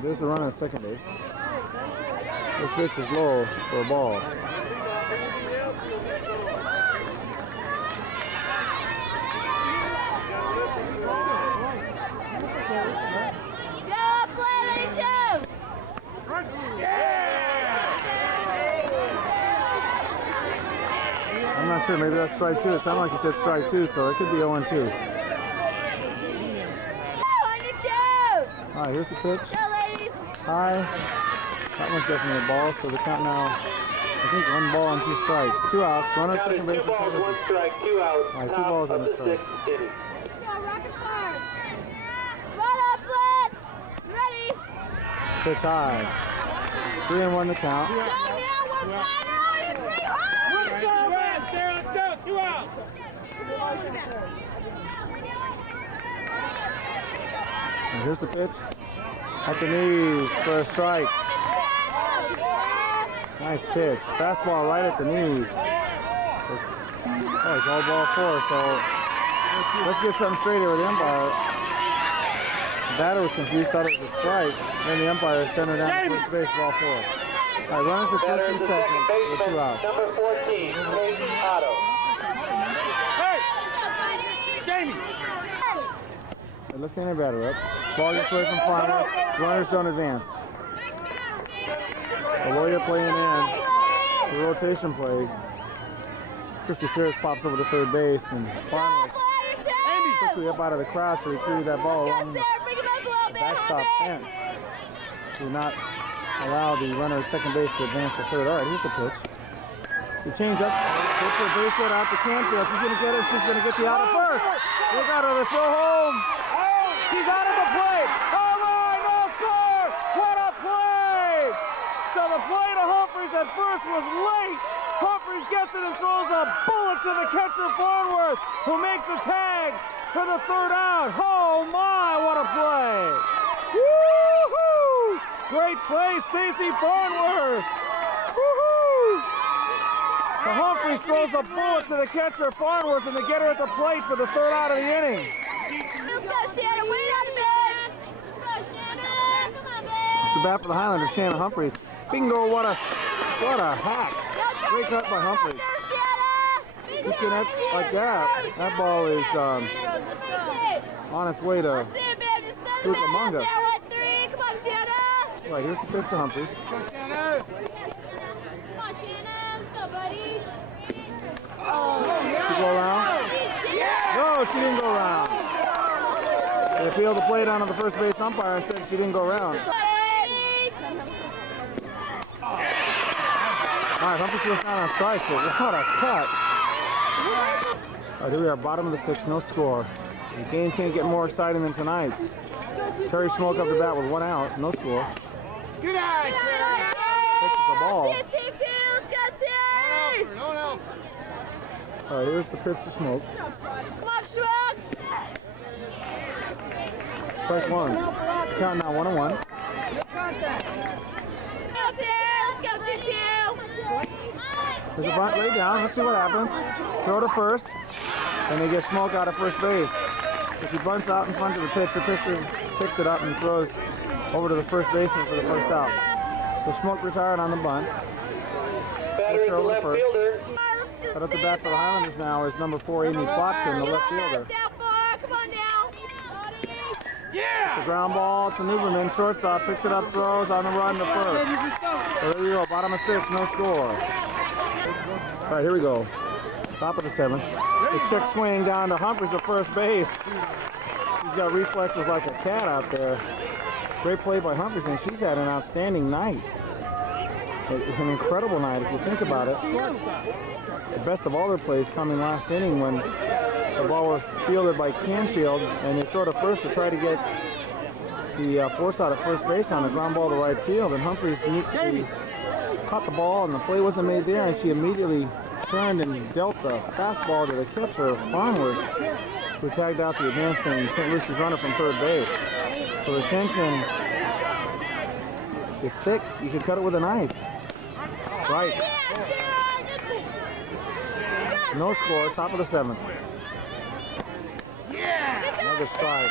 There's the runner at second base. This pitch is low for a ball. I'm not sure, maybe that's strike 2. It sounded like he said strike 2, so it could be 0-2. Alright, here's the pitch. High. That one's definitely a ball, so the count now, I think 1 ball and 2 strikes. 2 outs, runner at second base. 2 balls, 1 strike, 2 outs. Alright, 2 top balls of and the a strike. 6th inning. Pitch high. 3-1 the count. And here's the pitch. At the knees for a strike. Nice pitch. Fastball right at the knees. Oh, called ball 4, so let's get something straight here with the umpire. The batter was confused, thought it was a strike. Then the umpire sent it down to first base, ball 4. All right, runners at first and second with 2 outs. Number 14, Kate Otto. Hey! Jamie! The left-handed batter up. Ball gets away from Farmer. Runners don't advance. So Loya playing in the rotation play. Christy Sears pops over to third base, and Farmer quickly up out of the cross to retrieve that ball along the backstop fence to not allow the runner at second base to advance to third. All right, here's the pitch. It's a change up. Pitch for a base hit out to Canfield. She's going to get it. She's going to get the out at first. Look out her to throw home. She's out of the plate. All right, no score. What a play. So the play to Humphries at first was late. Humphries gets it and throws a bullet to the catcher Farnworth, who makes the tag for the third out. Oh my, what a play. Woo-hoo! Great play, Stacy Farnworth. Woo-hoo! So Humphries throws a bullet to the catcher Farnworth and they get her at the plate for the third out of the inning. To bat for the Highlanders, Shanna Humphries. Bingo, what a hack. Great cut by Humphries. You can like that. That ball is on its way to Cucamonga. Right, here's the pitch to Humphries. Come on, Shanna. Let's go, buddy. Did she go around? No, she didn't go around. They appealed the plate onto the first base umpire and said she didn't go around. All right, Humphries goes down on strikes, but what a cut. All right, here we are, bottom of the 6th, no score. The game can't get more exciting than tonight's. Terry Schmoke up the bat with 1 out, no score. Good eye, Pitches the ball. Let's go, Tears! All right, here's the pitch to Smoke. Come on, Schmuck! Strike 1. Count now 1-1. Let's go, Tear! There's a bunt laid down. Let's see what happens. Throw to first. And they get Smoke out of first base. So she bunts out in front of the pitch. The pitcher picks it up and throws over to the first baseman for the first out. So Smoke retired on the bunt. Battery's the left fielder. But at the bat for the Highlanders now is number 4, Amy Plotkin, the left fielder. Come on now. It's a ground ball to Nuveman, shortstop, picks it up, throws on the run to first. So there you go, bottom of 6, no score. All right, here we go. Top of the 7th. The check swing down to Humphries at first base. She's got reflexes like a cat out there. Great play by Humphries, and she's had an outstanding night. It's an incredible night if you think about it. The best of all their plays coming last inning when the ball was fielded by Canfield, and they throw to first to try to get the force out of first base on the ground ball to right field, and Humphries caught the ball, and the play wasn't made there, and she immediately turned and dealt the fastball to the catcher, Farnworth, who tagged out the advancing St. Lucy's runner from third base. So the tension is thick. You can cut it with a knife. Strike. No score, top of the 7th. Another strike.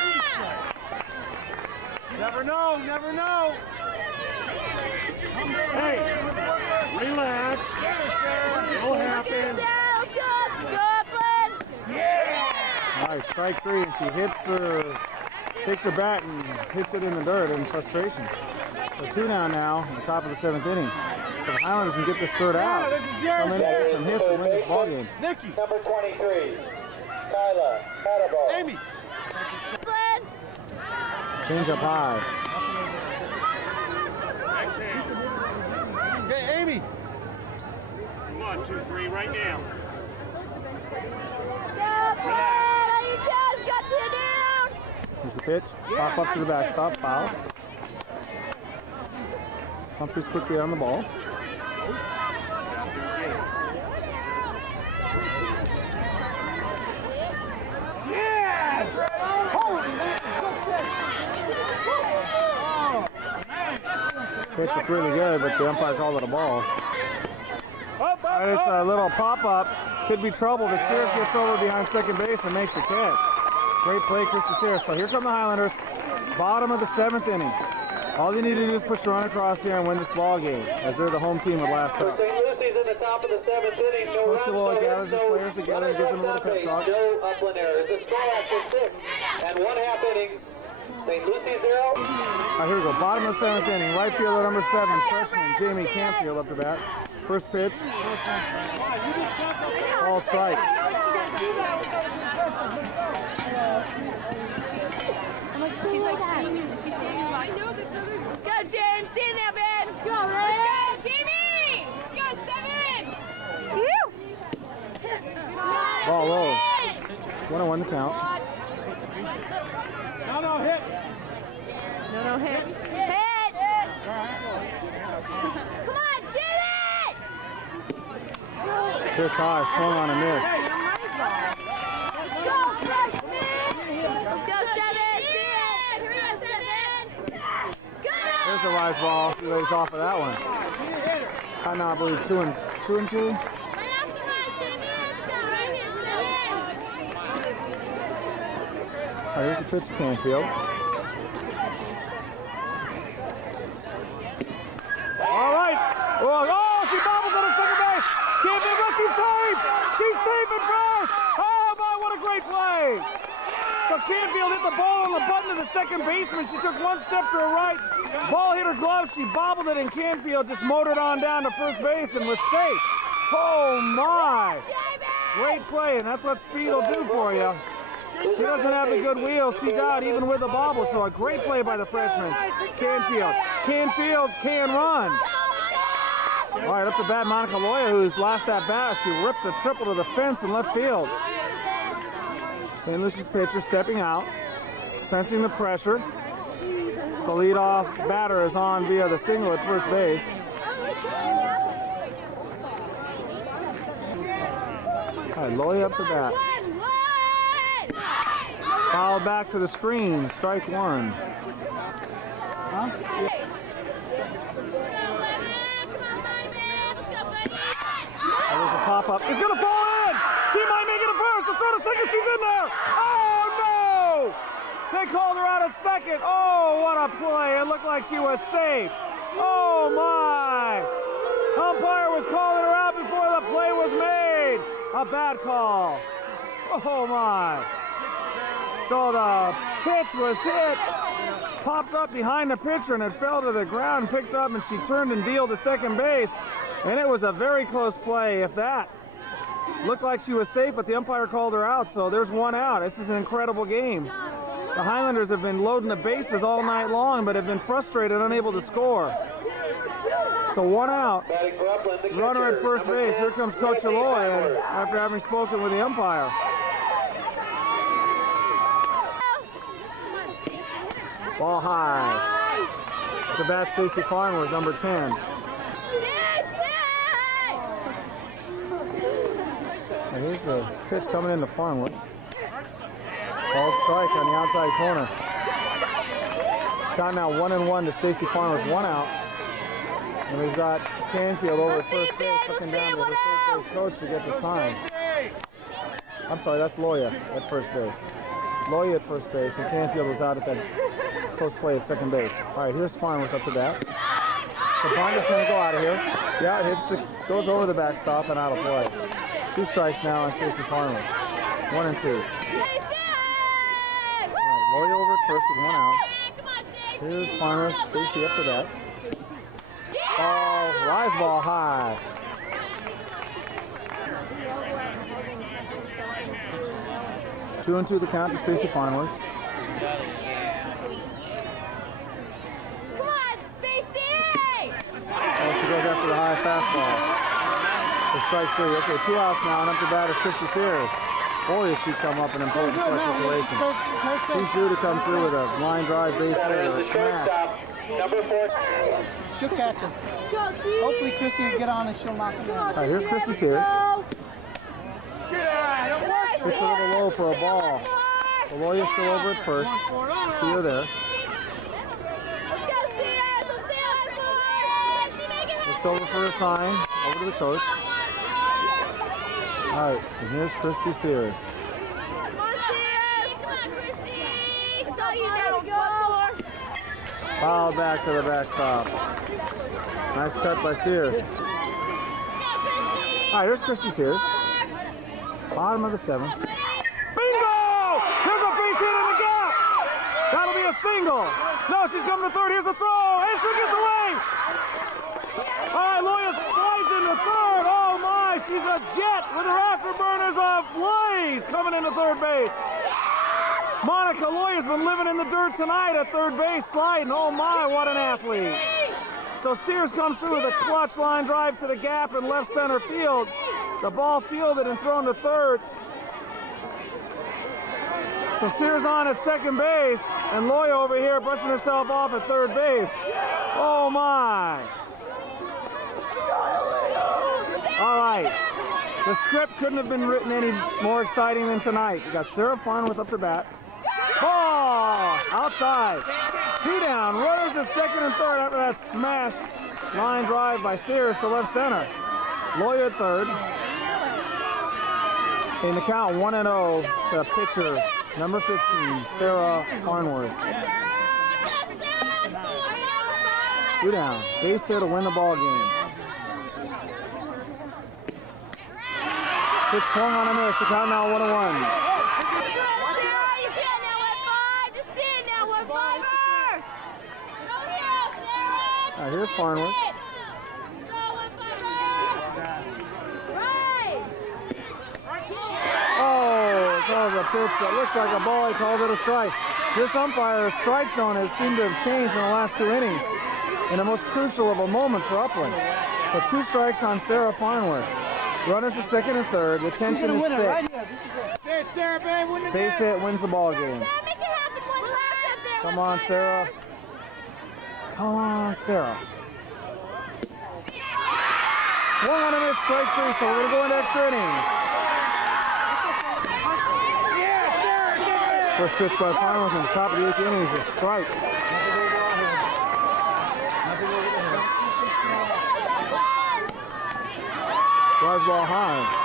Never know, never know. Hey, relax. It'll happen. All right, strike 3, and she takes her bat and hits it in the dirt in frustration. So 2 down now, on the top of the 7th inning. So the Highlanders can get this third out. Come in and get some hits and win this ball game. Nikki. Number 23, Kyla Catabo. Amy. Change up high. Okay, Amy. Come on, 2-3 right now. Here's the pitch. Pop up to the backstop. Foul. Humphries quickly on the ball. Pitch was really good, but the umpire called it a ball. And it's a little pop-up. Could be trouble, but Sears gets over behind second base and makes the catch. Great play, Christy Sears. So here come the Highlanders. Bottom of the 7th inning. All you need to do is push the run across here and win this ball game, as they're the home team with last For up. St. Lucy's in the top of the 7th inning. No runs, no gathers hits, his players together and gives them a little pep talk. No Upland errors. The score after 6 and 1/2 innings. St. Lucie 0. All right, here we go. Bottom of the 7th inning. Right fielder number 7, freshman Jamie Canfield up to bat. First pitch. Ball strike. Let's go, James. See you now, babe. Go, Ray. Let's go, Jamie. Let's go, 7. Ball low. 1-1 the count. No, hit. No, hit. Hit. Come on, Jamie. Pitch high, swung on a miss. Let's go, freshman. Let's go, 7. There's a rise ball. She lays off of that one. I now believe 2 and 2. All right, here's the pitch to Canfield. All right. Oh, she bobbles on the second base. Canfield, but she's safe. She's safe at first. Oh, my, what a great play. So Canfield hit the ball on the button to the second baseman. She took 1 step to her right. Ball hit her glove. She bobbled it, and Canfield just motored on down to first base and was safe. Oh, my. Great play, and that's what speed will do for you. She doesn't have the good wheels. She's out even with the bobble. So a great play by the freshman, Canfield. Canfield can run. All right, up to bat Monica Loya, who's last at bat. She ripped the triple to the fence in left field. St. Lucy's pitcher stepping out, sensing the pressure. The leadoff batter is on via the single at first base. All right, Loya up to bat. Foul back to the screen, strike 1. Huh? There's a pop-up. It's going to fall in! She might make it a first. The throw to second, she's in there! Oh, no! They called her out a second. Oh, what a play. It looked like she was safe. Oh, my! Umpire was calling her out before the play was made. A bad call. Oh, my. So the pitch was hit, popped up behind the pitcher, and it fell to the ground, picked up, and she turned and dealed to second base. And it was a very close play, if that. Looked like she was safe, but the umpire called her out, so there's one out. This is an incredible game. The Highlanders have been loading the bases all night long, but have been frustrated, unable to score. So one out. Batting for Upland, the Runner at catcher, first number base. 10, Here comes Coach USA Loya Firework. after having spoken with the umpire. Ball high. At the bat, Stacy Farnworth, number 10. And here's the pitch coming into Farnworth. Called strike on the outside corner. Count now 1-1 to Stacy Farnworth, one out. And we've got Canfield over at first base, looking down to the third base coach to get the sign. I'm sorry, that's Loya at first base. Loya at first base, and Canfield was out at that close play at second base. All right, here's Farnworth up to bat. So Bonga's gonna go out of here. Yeah, it hits goes over the backstop and out of play. 2 strikes now on Stacy Farnworth. 1 and 2. All right, Loya over at first with one out. Here's Farnworth, Stacy up to bat. Ball, rise ball high. Two and 2 the count to Stacy Farnworth. Come on, Spacey! And she goes after the high fastball. So strike 3. Okay, 2 outs now, and up to bat is Christy Sears. Boy, does she come up in an important clutch situation. She's due to come through with a line drive base hit Batter is or a the smash. shortstop, number 4. She'll catch us. Hopefully Christy will get on and she'll knock him in. All right, here's Christy Sears. Pitch a little low for a ball. The Loya's still over at first. See her there. Looks over for a sign. Over to the coach. All right, and here's Christy Sears. Fouled back to the backstop. Nice cut by Sears. All right, here's Christy Sears. Bottom of the 7th. Bingo! Here's a base hit in the gap. That'll be a single. No, she's coming to third. Here's the throw. And she gets away. All right, Loya slides into third. Oh my, she's a jet with her afterburners ablaze coming into third base. Monica Loya's been living in the dirt tonight at third base, sliding. Oh my, what an athlete. So Sears comes through with a clutch line drive to the gap in left center field. The ball fielded and thrown to third. So Sears on at second base, and Loya over here brushing herself off at third base. Oh my. All right. The script couldn't have been written any more exciting than tonight. We got Sarah Farnworth up to bat. Ball outside. 2 down. Runners at second and third after that smash line drive by Sears to left center. Loya at third. In the count 1-0 to pitcher number 15, Sarah Farnworth. 2 down. Base hit to win the ball game. Pitch swung on a miss. The count now 1-1. All right, here's Farnworth. Oh, it calls a pitch that looks like a ball. He calls it a strike. This umpire's strike zone has seemed to have changed in the last 2 innings in the most crucial of a moment for Upland. So 2 strikes on Sarah Farnworth. Runners at second and third. The tension is thick. Right here. Base hit wins the ball game. Come on, Sarah. Come on, Sarah. Swung on a miss, strike 3, so we're going to go into extra innings. First pitch by Farnworth in the top of the 8th inning is a strike. Flies ball high.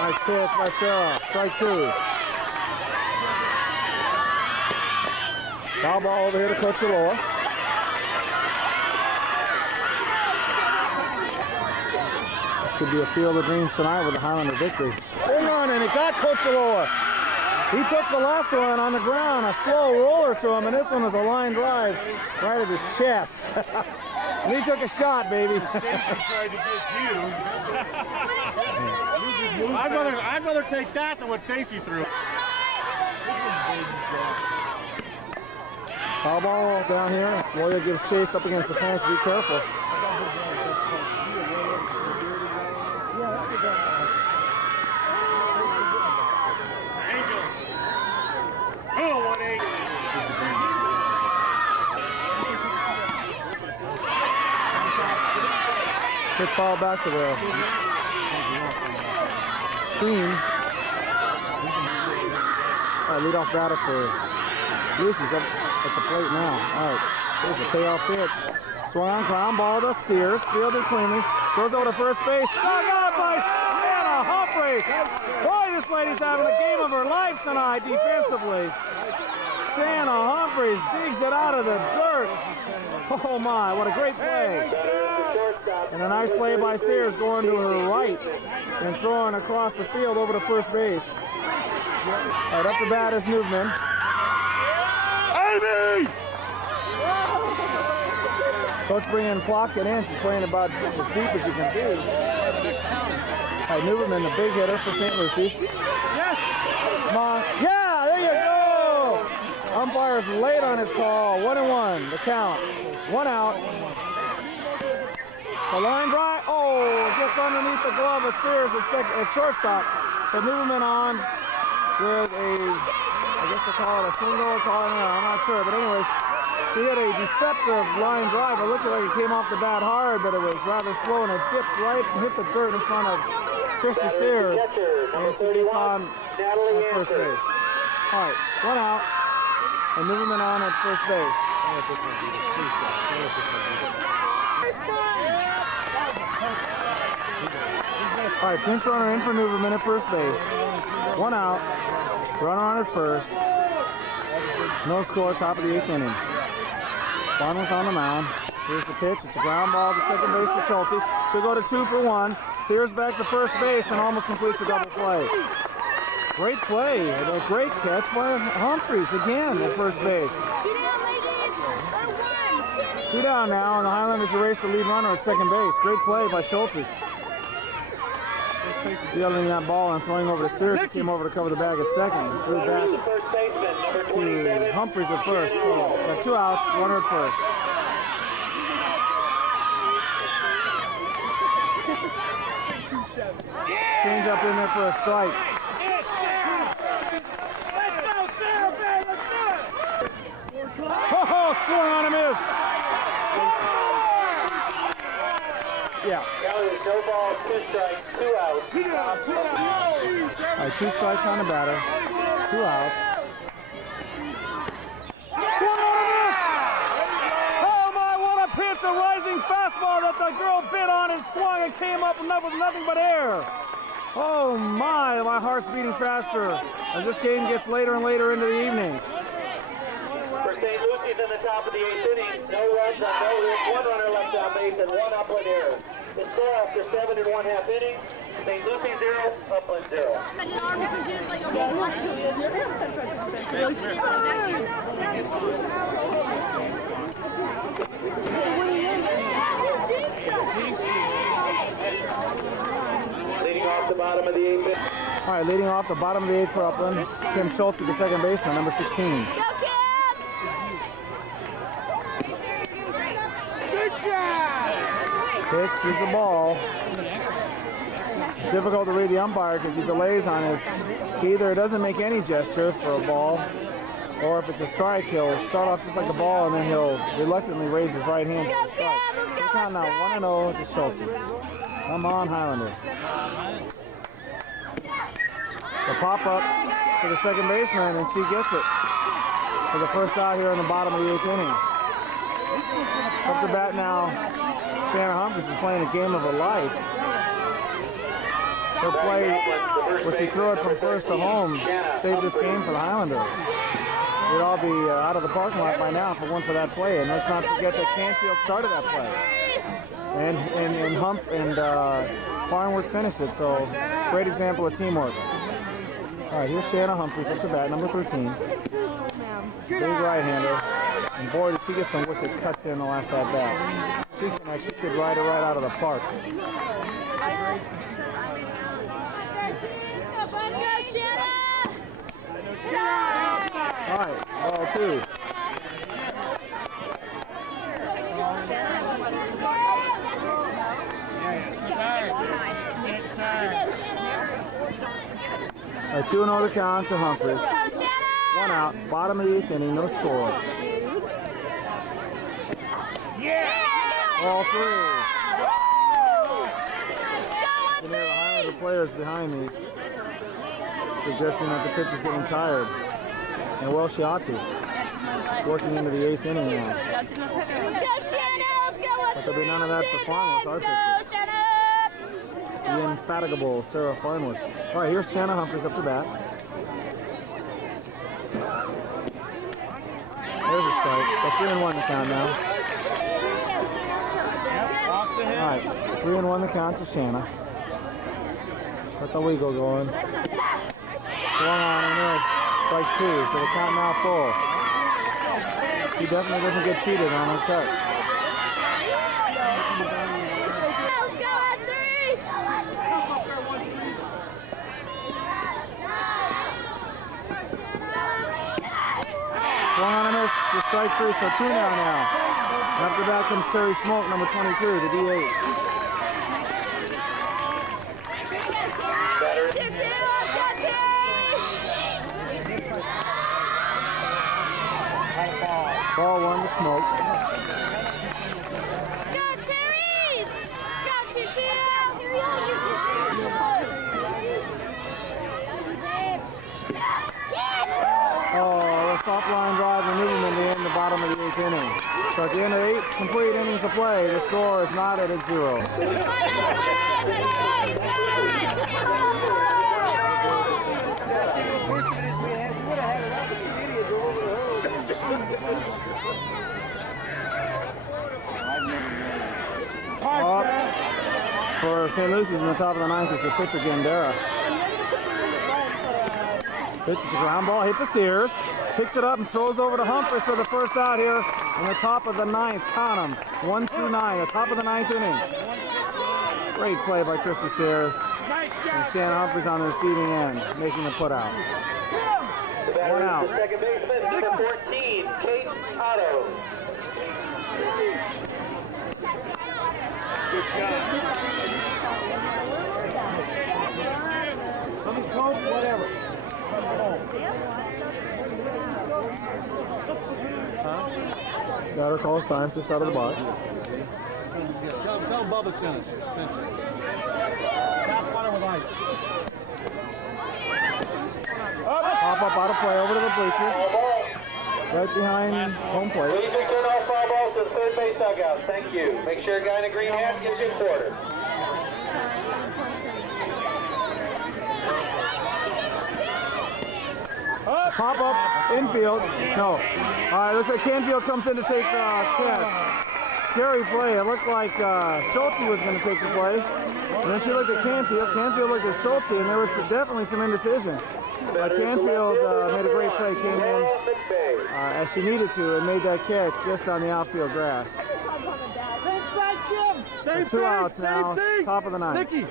Nice pitch by Sarah. Strike 2. Foul ball over here to Coach Loya. could be a field of dreams tonight with the Highlander victory. Swing on, and it got Coachaloa. He took the last one on the ground, a slow roller to him, and this one was a line drive right at his chest. And he took a shot, baby. I'd rather take that than what Stacy threw. Foul ball down here. Loya gives chase up against the fence. Be careful. Pitch foul back to the screen. Lead off batter for Lucy's up at the plate now. All right, there's a payoff pitch. Swung on, ground ball to Sears. Fielded cleanly. Goes over to first base. Dug out by Shanna Humphries. Boy, this lady's having a game of her life tonight defensively. Shanna Humphries digs it out of the dirt. Oh my, what a great play. And a nice play by Sears going to her right and throwing across the field over to first base. Right up the bat is Nuveman. Amy! Coach bringing Plunkett in. She's playing about as deep as you can be. All right, Nuveman, the big hitter for St. Lucy's. Yes! Come on. Yeah, there you go! Umpire's late on his call. 1-1, the count. 1 out. The line drive. Oh, gets underneath the glove of Sears at shortstop. So Nuveman on with I guess they call it a single or call it, I'm not sure. But anyways, she had a deceptive line drive. It looked like it came off the bat hard, but it was rather slow, and it dipped right and hit the dirt in front of Christy Sears. And she gets on at first base. All right, 1 out. And Nuveman on at first base. All right, pinch runner in for Nuveman at first base. 1 out. Runner on at first. No score, top of the 8th inning. Barnworth on the mound. Here's the pitch. It's a ground ball to second base to Schulte. She'll go to 2 for 1. Sears back to first base and almost completes a double play. Great play. A great catch by Humphries again at first base. 2 down, ladies. Or 1. 2 down now, and the Highlanders erase the lead runner at second base. Great play by Schulte. Fielding that ball and throwing over to Sears. He came over to cover the bag at second. Threw back to Humphries at first. So got 2 outs, runner at first. Change up in there for a strike. Oh, swung on a miss. Yeah. Now there's no balls, 2 strikes, 2 outs. 2 out, 2 out. All right, 2 strikes on the batter. 2 outs. Swung on a miss. Oh my, what a pitch. A rising fastball that the girl bit on and swung and came up and up with nothing but air. Oh my heart's beating faster as this game gets later and later into the evening. For St. Lucy's in the top of the 8th inning, no runs on no hits, 1 runner left on base, and 1 Upland error. The score after 7 1/2 innings, St. Lucie 0, Upland 0. Leading off the bottom of the 8th inning. All right, leading off the bottom of the 8th for Upland, Kim Schulte, the second baseman, number 16. Go, Kim! Pitch is the ball. It's difficult to read the umpire because he delays on his. He either doesn't make any gesture for a ball, or if it's a strike, he'll start off just like a ball and then he'll reluctantly raise his right hand for the strike. So count now 1-0 to Schulte. Come on, Highlanders. The pop up for the second baseman, and she gets it for the first out here in the bottom of the 8th inning. Up to bat now. Shanna Humphries is playing a game of her life. Her play, where she threw it from first to home, saved this game for the Highlanders. We'd all be out of the parking lot by now if it weren't for that play. And let's not forget that Canfield started that play. And Farnworth finished it, so great example of teamwork. All right, here's Shanna Humphries up to bat, number 13. Big right-hander. And boy, did she get some wicked cuts in the last at bat. She could ride it right out of the park. All right, ball 2. A 2-0 to count to Humphries. 1 out, bottom of the 8th inning, no score. Ball 3. You can hear the Highlander players behind me suggesting that the pitch is getting tired. And well, she ought to. Working into the 8th inning now. But there'll be none of that for Farnworth, our pitcher. The infatigable Sarah Farnworth. All right, here's Shanna Humphries up to bat. There's a strike. So 3-1 the count now. All right, 3-1 the count to Shanna. Got the wiggle going. Swung on and missed. Strike 2, so the count now full. He definitely doesn't get cheated on her cuts. Swung on and missed. The strike 3, so 2 now. After that comes Terry Smoke, number 22, the DH. Ball 1 to Smoke. Go, Terry! Let's go, Choo-Choo! Oh, a soft line drive to Nuveman to end the bottom of the 8th inning. So at the end of 8 complete innings of play, the score is knotted at 0. For St. Lucy's in the top of the 9th is the pitcher Gandara. Hits a ground ball, hits to Sears, picks it up and throws over to Humphries for the first out here in the top of the 9th. Count them, 1 through 9, the top of the 9th inning. Great play by Christy Sears. And Shanna Humphries on the receiving end, making the put out. The batter 1 out. is the second baseman, number 14, Kate Otto. Good job. Something close, whatever. Batter calls time, 6 out of the box. Tell Bubba finish. Tap water with ice. Pop up out of play over to the bleachers. Right behind home plate. Please return all foul balls to the third base dugout. Thank you. Make sure a guy in a green hat gets you a quarter. Pop up, infield. No. All right, looks like Canfield comes in to take catch. Scary play. It looked like Schulte was going to take the play. And then she looked at Canfield. Canfield looked at Schulte, and there was definitely some indecision. Canfield made a great play, came in as she needed to, and made that catch just on the outfield grass. Same side, Jim. Same So 2 outs now, thing. top of the 9th. Nikki,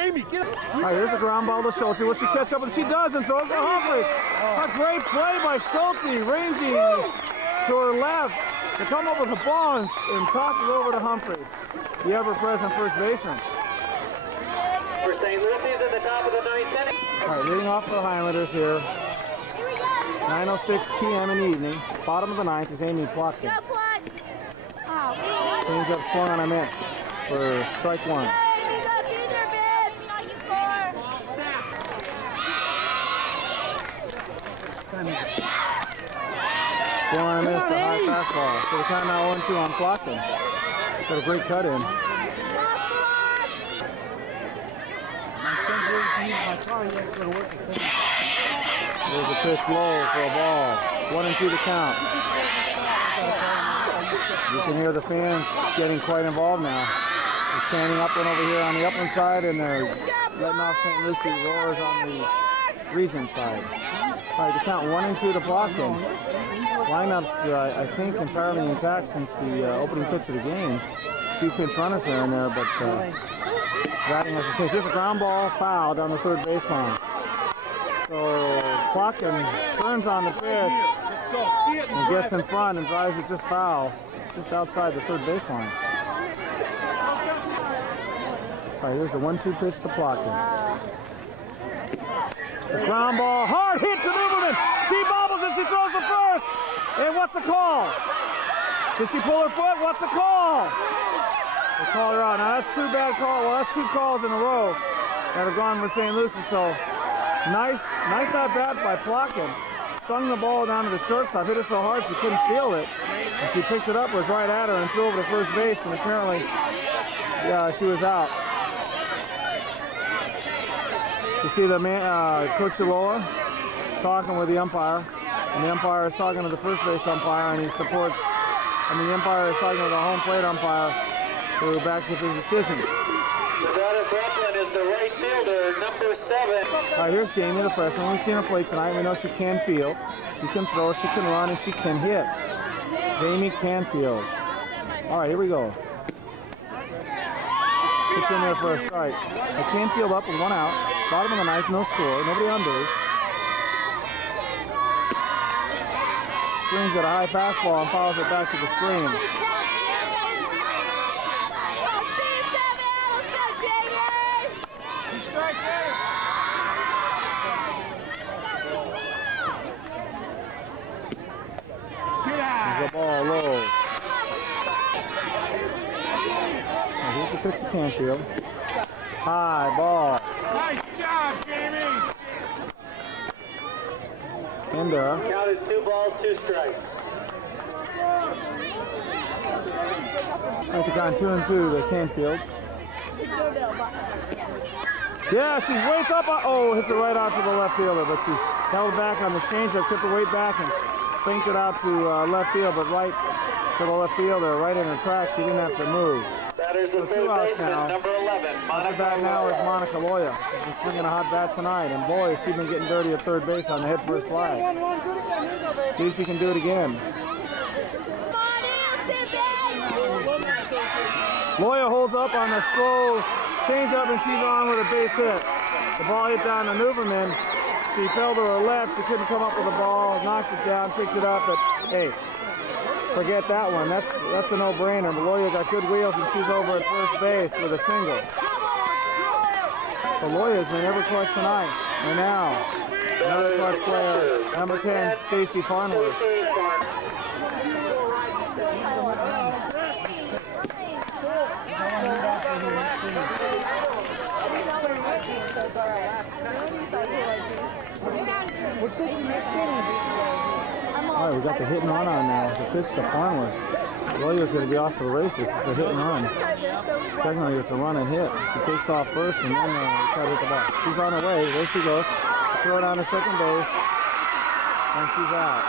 Amy, get up. All right, here's a ground ball to Schulte. Will she catch up? And she does, and throws to Humphries. A great play by Schulte, ranging to her left to come up with the ball and tosses over to Humphries, the ever-present first baseman. For St. Lucy's in the top of the 9th inning. All right, leading off for the Highlanders here. 9:06 p.m. in the evening. Bottom of the 9th is Amy Plotkin. Change up swung on a miss for strike 1. Swung on a miss, the high fastball. So the count now 1-2 on Plotkin. Got a great cut in. There's a pitch low for a ball. 1-2 to count. You can hear the fans getting quite involved now. They're chanting Upland over here on the Upland side, and they're letting off St. Lucie roars on the Regent side. All right, to count 1 and 2 to Blockton. Lineups, I think, entirely intact since the opening pitch of the game. 2 pinch runners are in there, but batting has to change. There's a ground ball foul down the third baseline. So Blockton turns on the pitch and gets in front and drives it just foul, just outside the third baseline. All right, here's the 1-2 pitch to Blockton. The ground ball, hard hit to Nuveman. She bobbles and she throws it first. And what's the call? Did she pull her foot? What's the call? They call her out. Now that's 2 bad calls. Well, that's 2 calls in a row that have gone with St. Lucie. So nice at bat by Blockton. Stung the ball down to the shortstop. Hit it so hard she couldn't feel it. And she picked it up, was right at her, and threw over to first base. And apparently, she was out. You see the man, Coach Loya talking with the umpire, and the umpire is talking to the first base umpire, and he supports, and the umpire is talking to the home plate umpire, who backs up his decision. The batter for Upland is the right fielder, number 7. All right, here's Jamie, the freshman. We've seen her play tonight. We know she can field, she can throw, she can run, and she can hit. Jamie Canfield. All right, here we go. Pitch in there for a strike. Canfield up with 1 out. Bottom of the 9th, no score, nobody on base. Swings at a high fastball and follows it back to the screen. There's a ball low. Now here's the pitch to Canfield. High ball. Nice job, Jamie! Gandara. Count is 2 balls, 2 strikes. Right to count 2 and 2 to Canfield. Yeah, she's waist up. Oh, hits it right out to the left fielder, but she held back on the changeup, kept her weight back, and spanked it out to left field, but right to the left fielder, right in her tracks. She didn't have to move. Batter's the So 2 third outs baseman, now. number 11, The Monica bat now is Loya. Monica Loya. She's been swinging a hot bat tonight, and boy, has she been getting dirty at third base on the head first slide. See if she can do it again. Loya holds up on a slow changeup, and she's on with a base hit. The ball hit down to Nuveman. She fell to her left. She couldn't come up with the ball. Knocked it down, picked it up. But hey, forget that one. That's a no-brainer. Loya got good wheels, and she's over at first base with a single. So Loya's been ever clutch tonight. And now, another clutch player, number 10, Stacy Farnworth. All right, we got the hit and run on now. The pitch to Farnworth. Loya's going to be off to the races. It's a hit and run. Technically, it's a run and hit. She takes off first and then try to hit the ball. She's on her way. There she goes. Throw it on to second base. And she's out.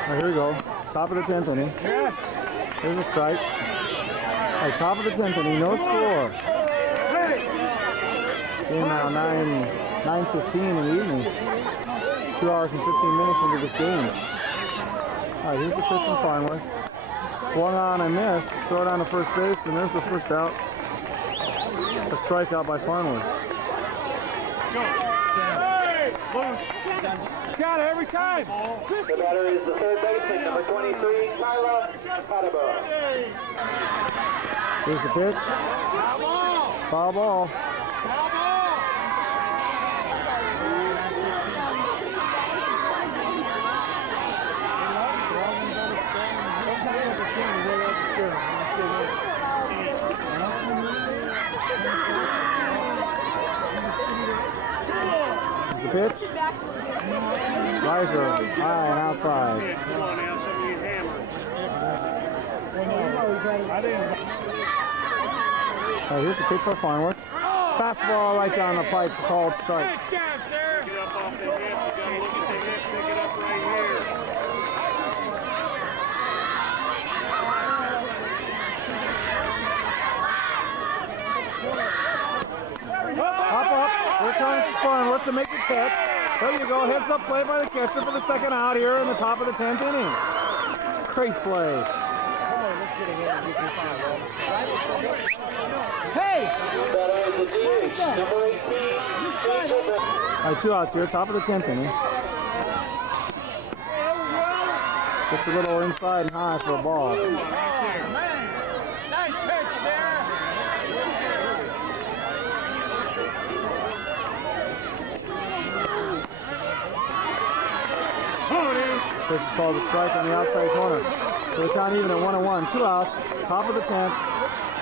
All right, here we go. Top of the 10th inning. Yes. Here's a strike. All right, top of the 10th inning. No score. Game now 9:15 in the evening. 2 hours and 15 minutes into this game. All right, here's the pitch from Farnworth. Swung on and missed. Throw it on to first base, and there's the first out. A strikeout by Farnworth. Got it every time. The batter is the third baseman, number 23, Kyla Padaba. Here's the pitch. Foul ball. Here's the pitch. Riser, high and outside. Come on now, some of these hammers. All right, here's the pitch by Farnworth. Fastball right down the pipe, called strike. Nice job, sir. Get up off the hip. You got to look at the hip. Pick it up right here. make the catch. There you go, heads up play by the catcher for the second out here in the top of the 10th inning. Great play. Hey! That is the DH, number 18. All right, 2 outs here, top of the 10th inning. Gets a little inside and high for a ball. Nice pitch, Sarah! Pitch is called a strike on the outside corner. So the count even at 1-1. 2 outs, top of the 10th.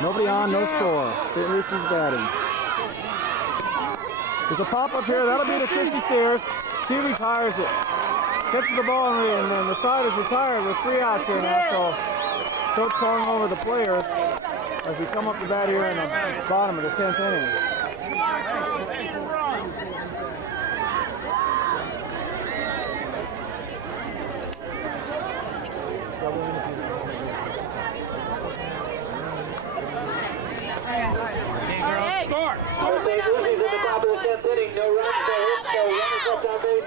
Nobody on, no score. St. Lucy's batting. There's a pop-up here. That'll be to Christy Sears. She retires it. Catches the ball and then the side is retired with 3 outs here now. So coach calling over the players as we come up to bat here in the bottom of the 10th inning. St. Lucy's at the top of the 10th inning. No runs, no hits, no runners left on base,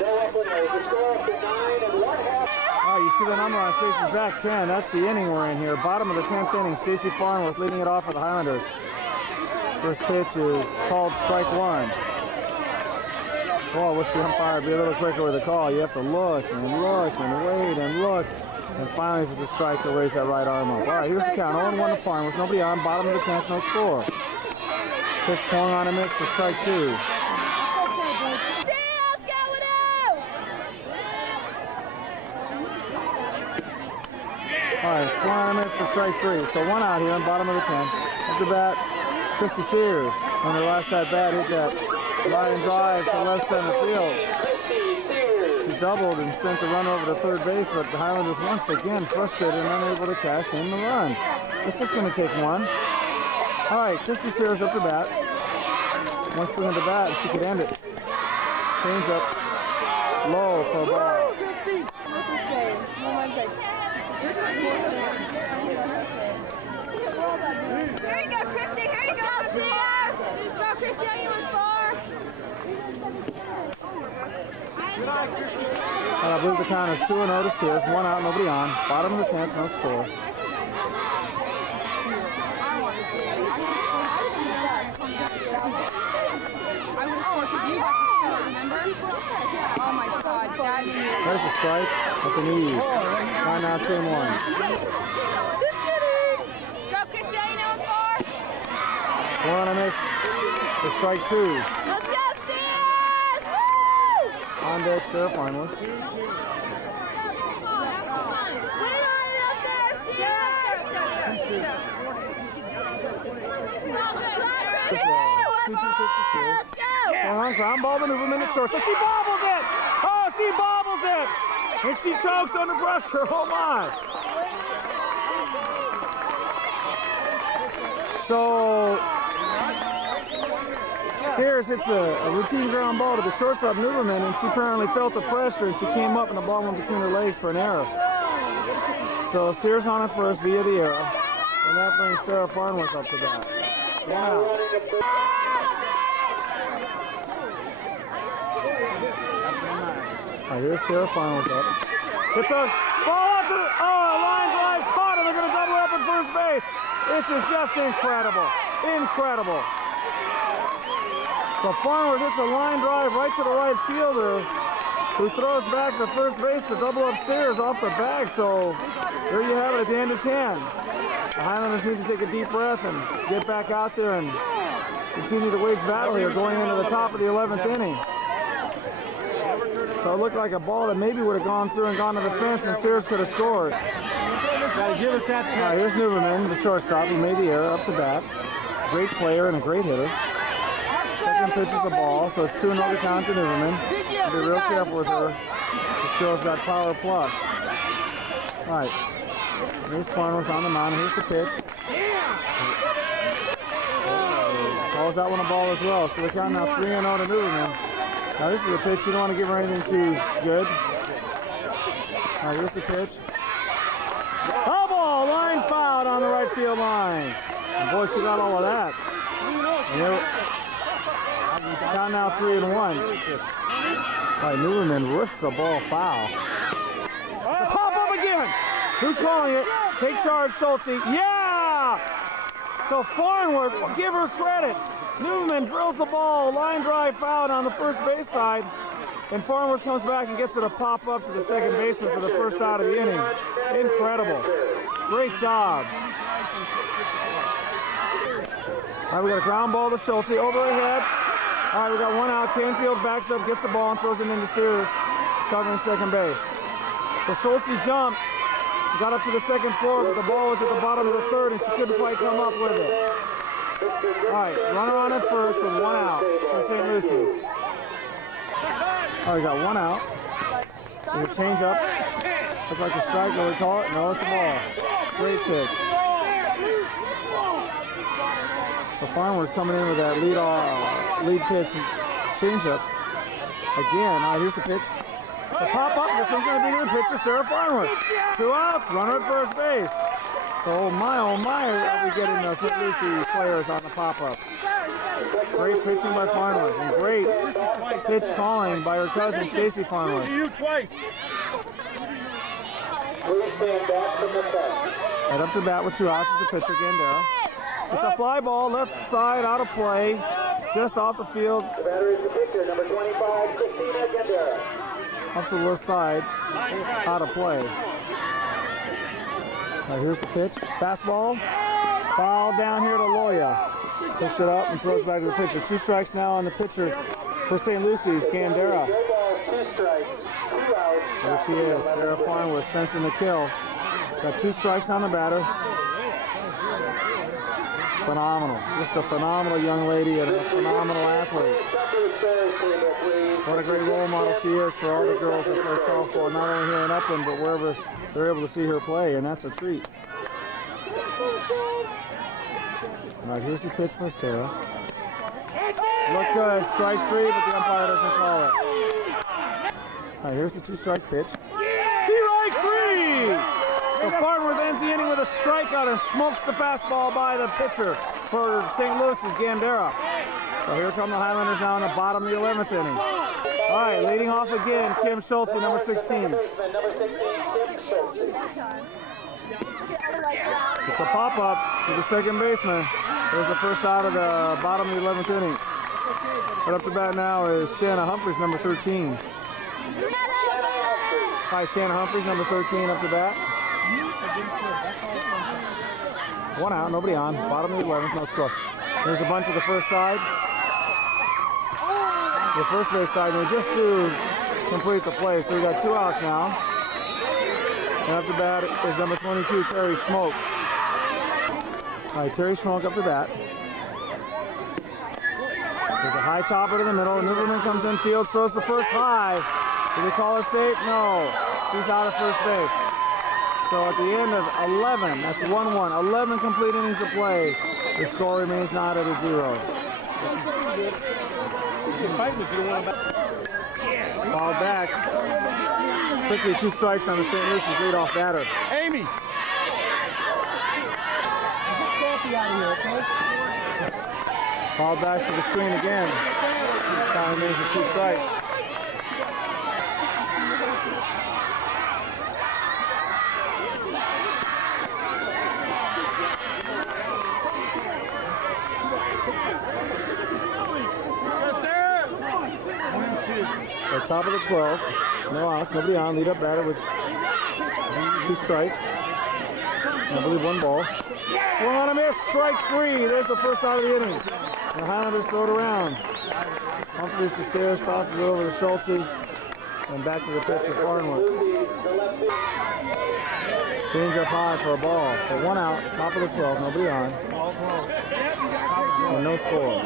no Upland errors. The score after 9 1/2. Oh, you see the number on Stacy's back, 10. That's the inning we're in here. Bottom of the 10th inning. Stacy Farnworth leading it off for the Highlanders. First pitch is called strike 1. Oh, I wish the umpire would be a little quicker with the call. You have to look and look and wait and look. And finally, if it's a strike, he'll raise that right arm up. All right, here's the count. 0-1 to Farnworth. Nobody on. Bottom of the 10th, no score. Pitch swung on a miss for strike 2. All right, swung on a miss for strike 3. So 1 out here on bottom of the 10th. Up to bat, Christy Sears. On her last at bat, hit that line drive to left center field. She doubled and sent the run over to third base, but the Highlanders once again frustrated and unable to cash in the run. It's just going to take 1. All right, Christy Sears up to bat. One swing of the bat, and she could end it. Change up low for a ball. Here you go, Christy. Here you go, Sears. Go, Christy. Are you in 4? I believe the count is 2-0 to Sears. 1 out, nobody on. Bottom of the 10th, no score. There's a strike at the knees. Right now, 2-1. Just kidding. Go, Christy. Are you in 4? Swung on a miss for strike 2. Let's go, Sears! Woo! On deck, Sarah Farnworth. Win on it up there, Sears! 2-2 pitch to Sears. Swung on, ground ball to Nuveman at short. So she bobbles it! Oh, she bobbles it! And she chokes under pressure. Oh, my! So Sears hits a routine ground ball to the shortstop Nuveman, and she apparently felt the pressure, and she came up and the ball went between her legs for an error. So Sears on it first via the error, and that brings Sarah Farnworth up to bat. Wow. All right, here's Sarah Farnworth up. It's a ball out to the, line drive caught, and they're going to double up at first base. This is just incredible. Incredible. So Farnworth hits a line drive right to the right fielder, who throws back to first base to double up Sears off the bag. So there you have it at the end of 10. The Highlanders need to take a deep breath and get back out there and continue to wage battle here going into the top of the 11th inning. So it looked like a ball that maybe would have gone through and gone to the fence, and Sears could have scored. Gotta give us that. All right, here's Nuveman, the shortstop, who made the error up to bat. Great player and a great hitter. Second pitch is the ball, so it's 2-0 to count to Nuveman. Be real careful with her. This girl's got power plus. All right, here's Farnworth on the mound. Here's the pitch. Calls that one a ball as well. So the count now 3-0 to Nuveman. Now this is a pitch you don't want to give her anything too good. All right, here's the pitch. Oh, ball, line fouled on the right field line. And boy, she got all of that. Count now 3-1. All right, Nuveman rips the ball foul. It's a pop-up again. Who's calling it? Take charge, Schulte. Yeah! So Farnworth, give her credit. Nuveman drills the ball, line drive foul on the first base side. And Farnworth comes back and gets it a pop up to the second baseman for the first out of the inning. Incredible. Great job. All right, we got a ground ball to Schulte, over ahead. All right, we got one out. Canfield backs up, gets the ball, and throws it into Sears, covering second base. So Schulte jumped, got up to the second floor, but the ball was at the bottom of the third, and she couldn't quite come up with it. All right, runner on at first with one out for St. Lucy's. All right, got one out. There's a change up. Looks like a strike, what we call it? No, it's a ball. Great pitch. So Farnworth coming in with that lead pitch change up. Again, all right, here's the pitch. It's a pop up. This one's going to be the pitch to Sarah Farnworth. 2 outs, runner at first base. So oh my, are we getting the St. Lucie players on the pop-ups. Great pitching by Farnworth and great pitch calling by her cousin Stacy Farnworth. You twice. Right up to bat with 2 outs is the pitcher, Gandara. It's a fly ball, left side, out of play, just off the field. The batter is the pitcher, number 25, Christina Gandara. Up to the left side, out of play. All right, here's the pitch. Fastball. Foul down here to Loya. Picks it up and throws back to the pitcher. 2 strikes now on the pitcher for St. Lucy's, Gandara. 2 strikes, 2 outs. There she is, Sarah Farnworth sensing the kill. Got 2 strikes on the batter. Phenomenal. Just a phenomenal young lady and a phenomenal athlete. What a great role model she is for all the girls that play softball, not only here in Upland, but wherever they're able to see her play, and that's a treat. All right, here's the pitch by Sarah. Look good, strike 3, but the umpire doesn't call it. All right, here's the 2-strike pitch. Strike 3! So Farnworth ends the inning with a strikeout and smokes the fastball by the pitcher for St. Lucy's, Gandara. So here come the Highlanders now in the bottom of the 11th inning. All right, leading off again, Kim Schulte, number 16. It's a pop-up to the second baseman. There's the first out of the bottom of the 11th inning. Right up to bat now is Shanna Humphries, number 13. Hi, Shanna Humphries, number 13, up to bat. 1 out, nobody on. Bottom of the 11th, no score. There's a bunch of the first side. The first base side, and we just to complete the play. So we got 2 outs now. And up to bat is number 22, Terry Schmoke. All right, Terry Schmoke up to bat. There's a high chopper to the middle. Nuveman comes in field, throws the first high. Do they call it safe? No. She's out of first base. So at the end of 11, that's 1-1, 11 complete innings of play. The score remains not at a 0. Ball back. Quickly 2 strikes on the St. Lucy's leadoff batter. Amy! Ball back to the screen again. Count remains at 2 strikes. At top of the 12, no outs, nobody on, lead up batter with 2 strikes. I believe 1 ball. Swung on a miss, strike 3. There's the first out of the inning. The Highlanders throw it around. Humphries to Sears, tosses it over to Schulte, and back to the pitcher, Farnworth. Change up high for a ball. So 1 out, top of the 12, nobody on. And no score.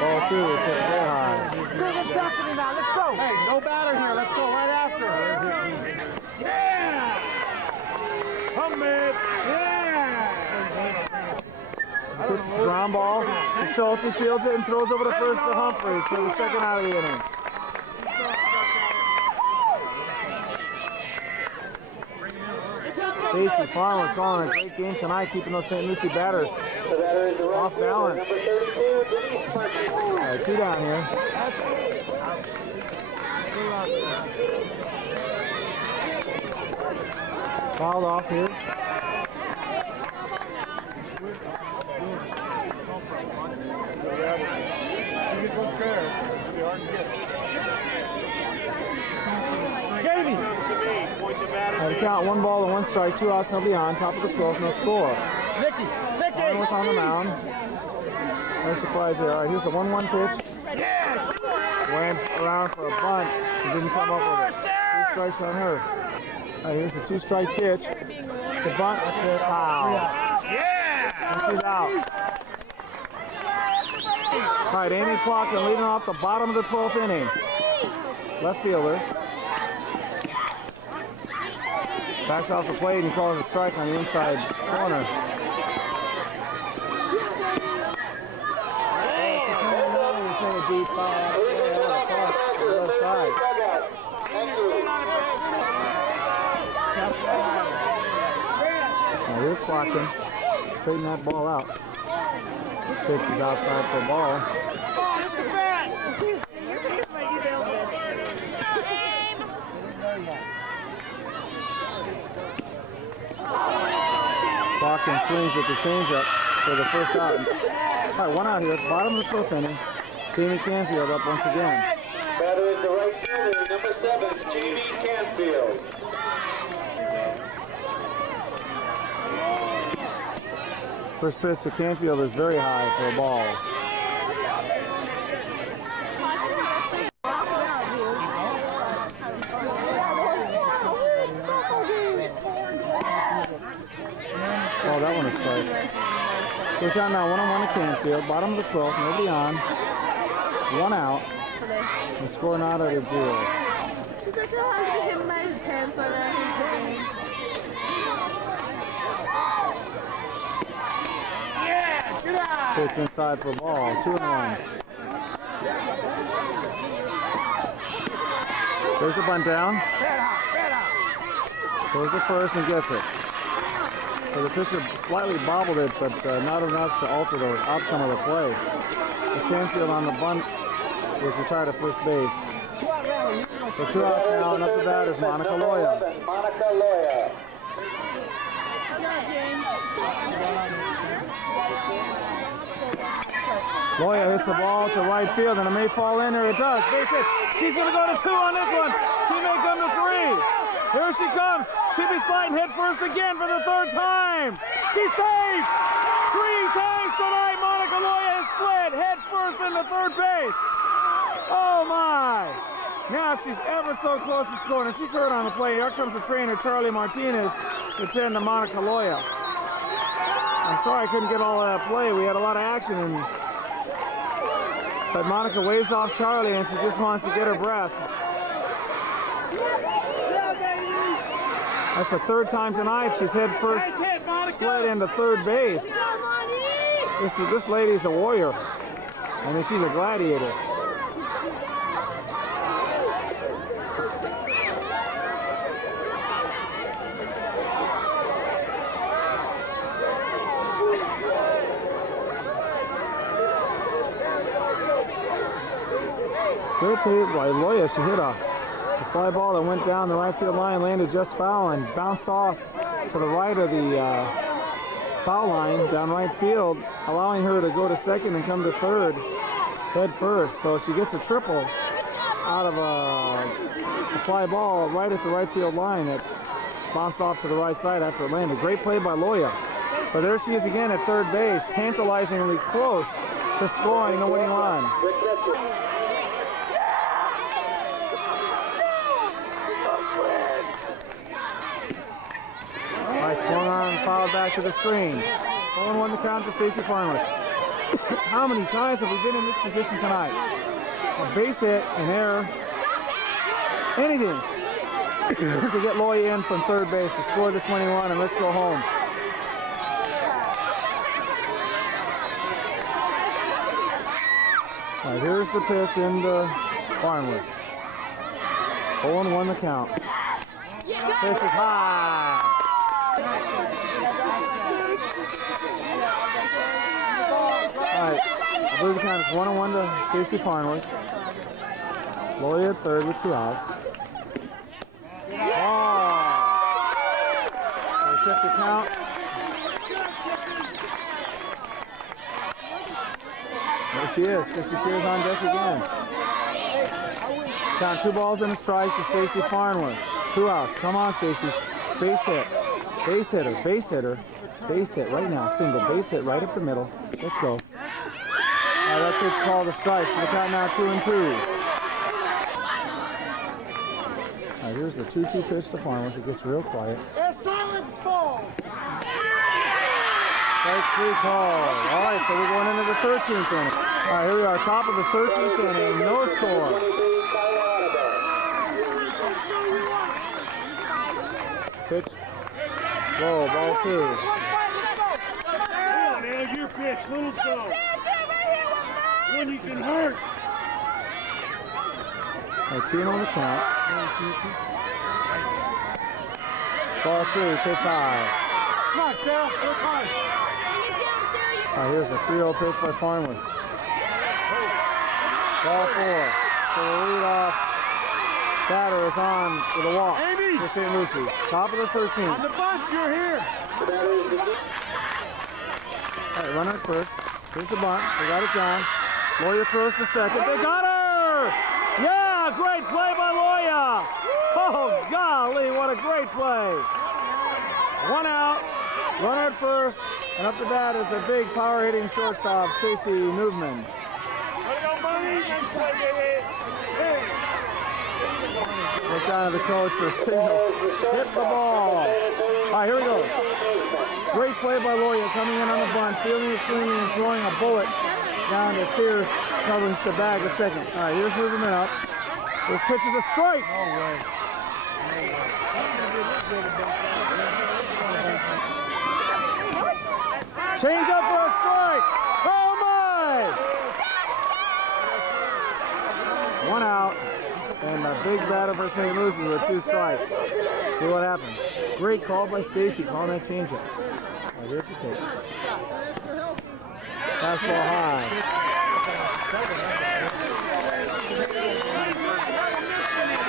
Ball 2, pitch way high. Big intensity now, let's go. Hey, no batter here, let's go right after. Yeah! Come in, yeah! Puts a ground ball. Schulte fields it and throws over to first to Humphries for the second out of the inning. This one's Stacy Farmer calling a great game tonight, keeping those St. Lucie batters The batter is the right off fielder, balance. number 32, Denise Murphy. All right, 2 down here. Fouled off here. Jamie! The count, 1 ball and 1 strike, 2 outs, nobody on. Top of the 12th, no score. Nicky! Farmer's on the mound. No surprise here. All right, here's the 1-1 pitch. Went around for a bunt. He didn't come up with it. 2 strikes on her. All right, here's the 2-strike pitch. The bunt, that's it, foul. And she's out. All right, Amy Clockton leading off the bottom of the 12th inning. Left fielder. Backs off the plate and he calls a strike on the inside corner. Deep foul out the left side. Now here's Clockton. Straighten that ball out. Pitch is outside for a ball. Clockton swings at the changeup for the first out. All right, 1 out here. Bottom of the 12th inning. Jamie Canfield up once again. Batter is the right fielder, number 7, Jamie Canfield. First pitch to Canfield is very high for a ball. Oh, that one is strike. So we're counting now 1-1 to Canfield. Bottom of the 12th, nobody on. 1 out. The score not at a 0. She's like, oh, I'm gonna hit my pants on that. Takes inside for a ball. 2-1. There's the bunt down. Goes the first and gets it. So the pitcher slightly bobbled it, but not enough to alter the outcome of the play. So Canfield on the bunt was retired at first base. So 2 outs now, and up to bat is Monica Loya. Monica Loya. Loya hits the ball to right field, and it may fall in there. It does. Base hit. She's going to go to 2 on this one. She may come to 3. Here she comes. She'll be sliding head first again for the 3rd time. She's safe. 3 times tonight, Monica Loya has slid head first into 3rd base. Oh my. Now she's ever so close to scoring. And she's hurt on the play. Here comes the trainer, Charlie Martinez, to tend to Monica Loya. I'm sorry I couldn't get all of that play. We had a lot of action. But Monica waves off Charlie, and she just wants to get her breath. That's the 3rd time tonight she's head first slid into 3rd base. This lady's a warrior. I mean, she's a gladiator. Great play by Loya. She hit a fly ball that went down the right field line, landed just foul, and bounced off to the right of the foul line down right field, allowing her to go to 2nd and come to 3rd head first. So she gets a triple out of a fly ball right at the right field line that bounced off to the right side after it landed. Great play by Loya. So there she is again at 3rd base, tantalizingly close to scoring the winning run. Swung on, fouled back to the screen. 0-1 to count to Stacy Farmer. How many times have we been in this position tonight? A base hit, an error, anything to get Loya in from 3rd base to score this winning run, and let's go home. All right, here's the pitch into Farnworth. 0-1 the count. Pitch is high. Alright, I believe the count is 1-1 to Stacy Farnworth. Loya at third with 2 outs. We'll check the count. There she is. Christy Sears on deck again. Count 2 balls and a strike to Stacy Farnworth. 2 outs. Come on, Stacy. Base hit. Base hitter. Base hitter. Base hit right now. Single. Base hit right up the middle. Let's go. That pitch called a strike. So the count now 2-2. Here's the 2-2 pitch to Farnworth. It gets real quiet. As silence falls. Strike 3 call. All right, so we're going into the 13th inning. All right, here we are, top of the 13th inning. No score. Pitch. Whoa, ball 2. Come on, Al, your pitch, little toe. One you can hurt. All right, 2-0 on the count. Ball 3, pitch high. Come on, Sarah, work hard. All right, here's a 3-0 pitch by Farnworth. Ball 4. So the leadoff batter is on with a walk for St. Lucie. Top of the 13th. On the bunt, you're here. All right, runner at first. Here's the bunt. They got it down. Loya throws to second. They got her! Yeah, great play by Loya. Oh, golly, what a great play. 1 out. Runner at first. And up to bat is a big power-hitting shortstop, Stacy Nuveman. Look down to the coach for a signal. Hits the ball. All right, here we go. Great play by Loya coming in on the bunt, fielding it clean and throwing a bullet down to Sears, covering the bag at second. All right, here's Nuveman up. This pitch is a strike. No way. Change up for a strike. Oh my! 1 out. And a big batter for St. Lucie with 2 strikes. See what happens. Great call by Stacy, calling that changeup. Right, here's the pitch. Fastball high.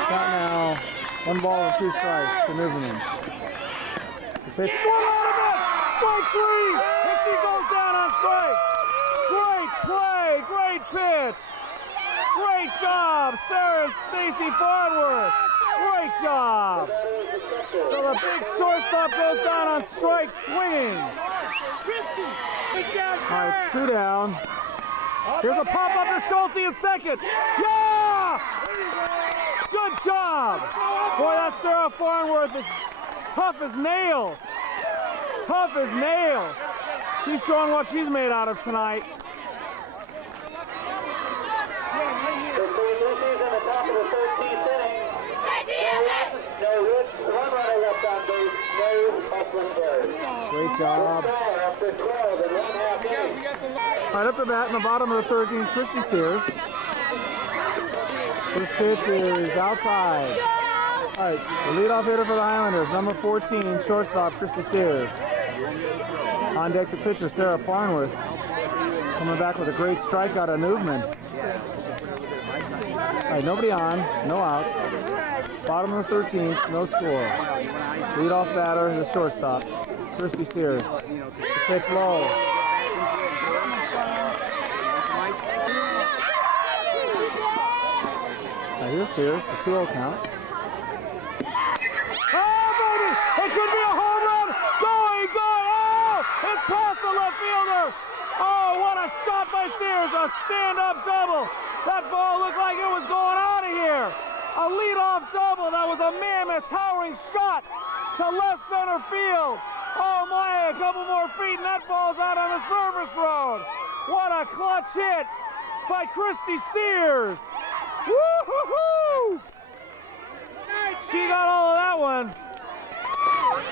Count now. 1 ball and 2 strikes to Nuveman. The pitch swung on a miss. Strike 3. And she goes down on strikes. Great play. Great pitch. Great job, Sarah Stacy Farnworth. Great job. So the big shortstop goes down on strikes swinging. All right, 2 down. Here's a pop up to Schulte in second. Yeah! Good job. Boy, that Sarah Farnworth is tough as nails. Tough as nails. She's showing what she's made out of tonight. Great job. Right up the bat in the bottom of the 13th, Christy Sears. This pitch is outside. All right, the leadoff hitter for the Highlanders, number 14, shortstop Christy Sears. On deck the pitcher, Sarah Farnworth. Coming back with a great strikeout on Nuveman. All right, nobody on, no outs. Bottom of the 13th, no score. Leadoff batter, the shortstop, Christy Sears. The pitch low. Now here's Sears, the 2-0 count. Oh, baby! It could be a home run! Going! Oh! It's past the left fielder! Oh, what a shot by Sears! A stand-up double! That ball looked like it was going out of here! A leadoff double! That was a mammoth towering shot to left center field! Oh my, a couple more feet and that ball's out on the service road! What a clutch hit by Christy Sears! Woo-hoo-hoo! She got all of that one.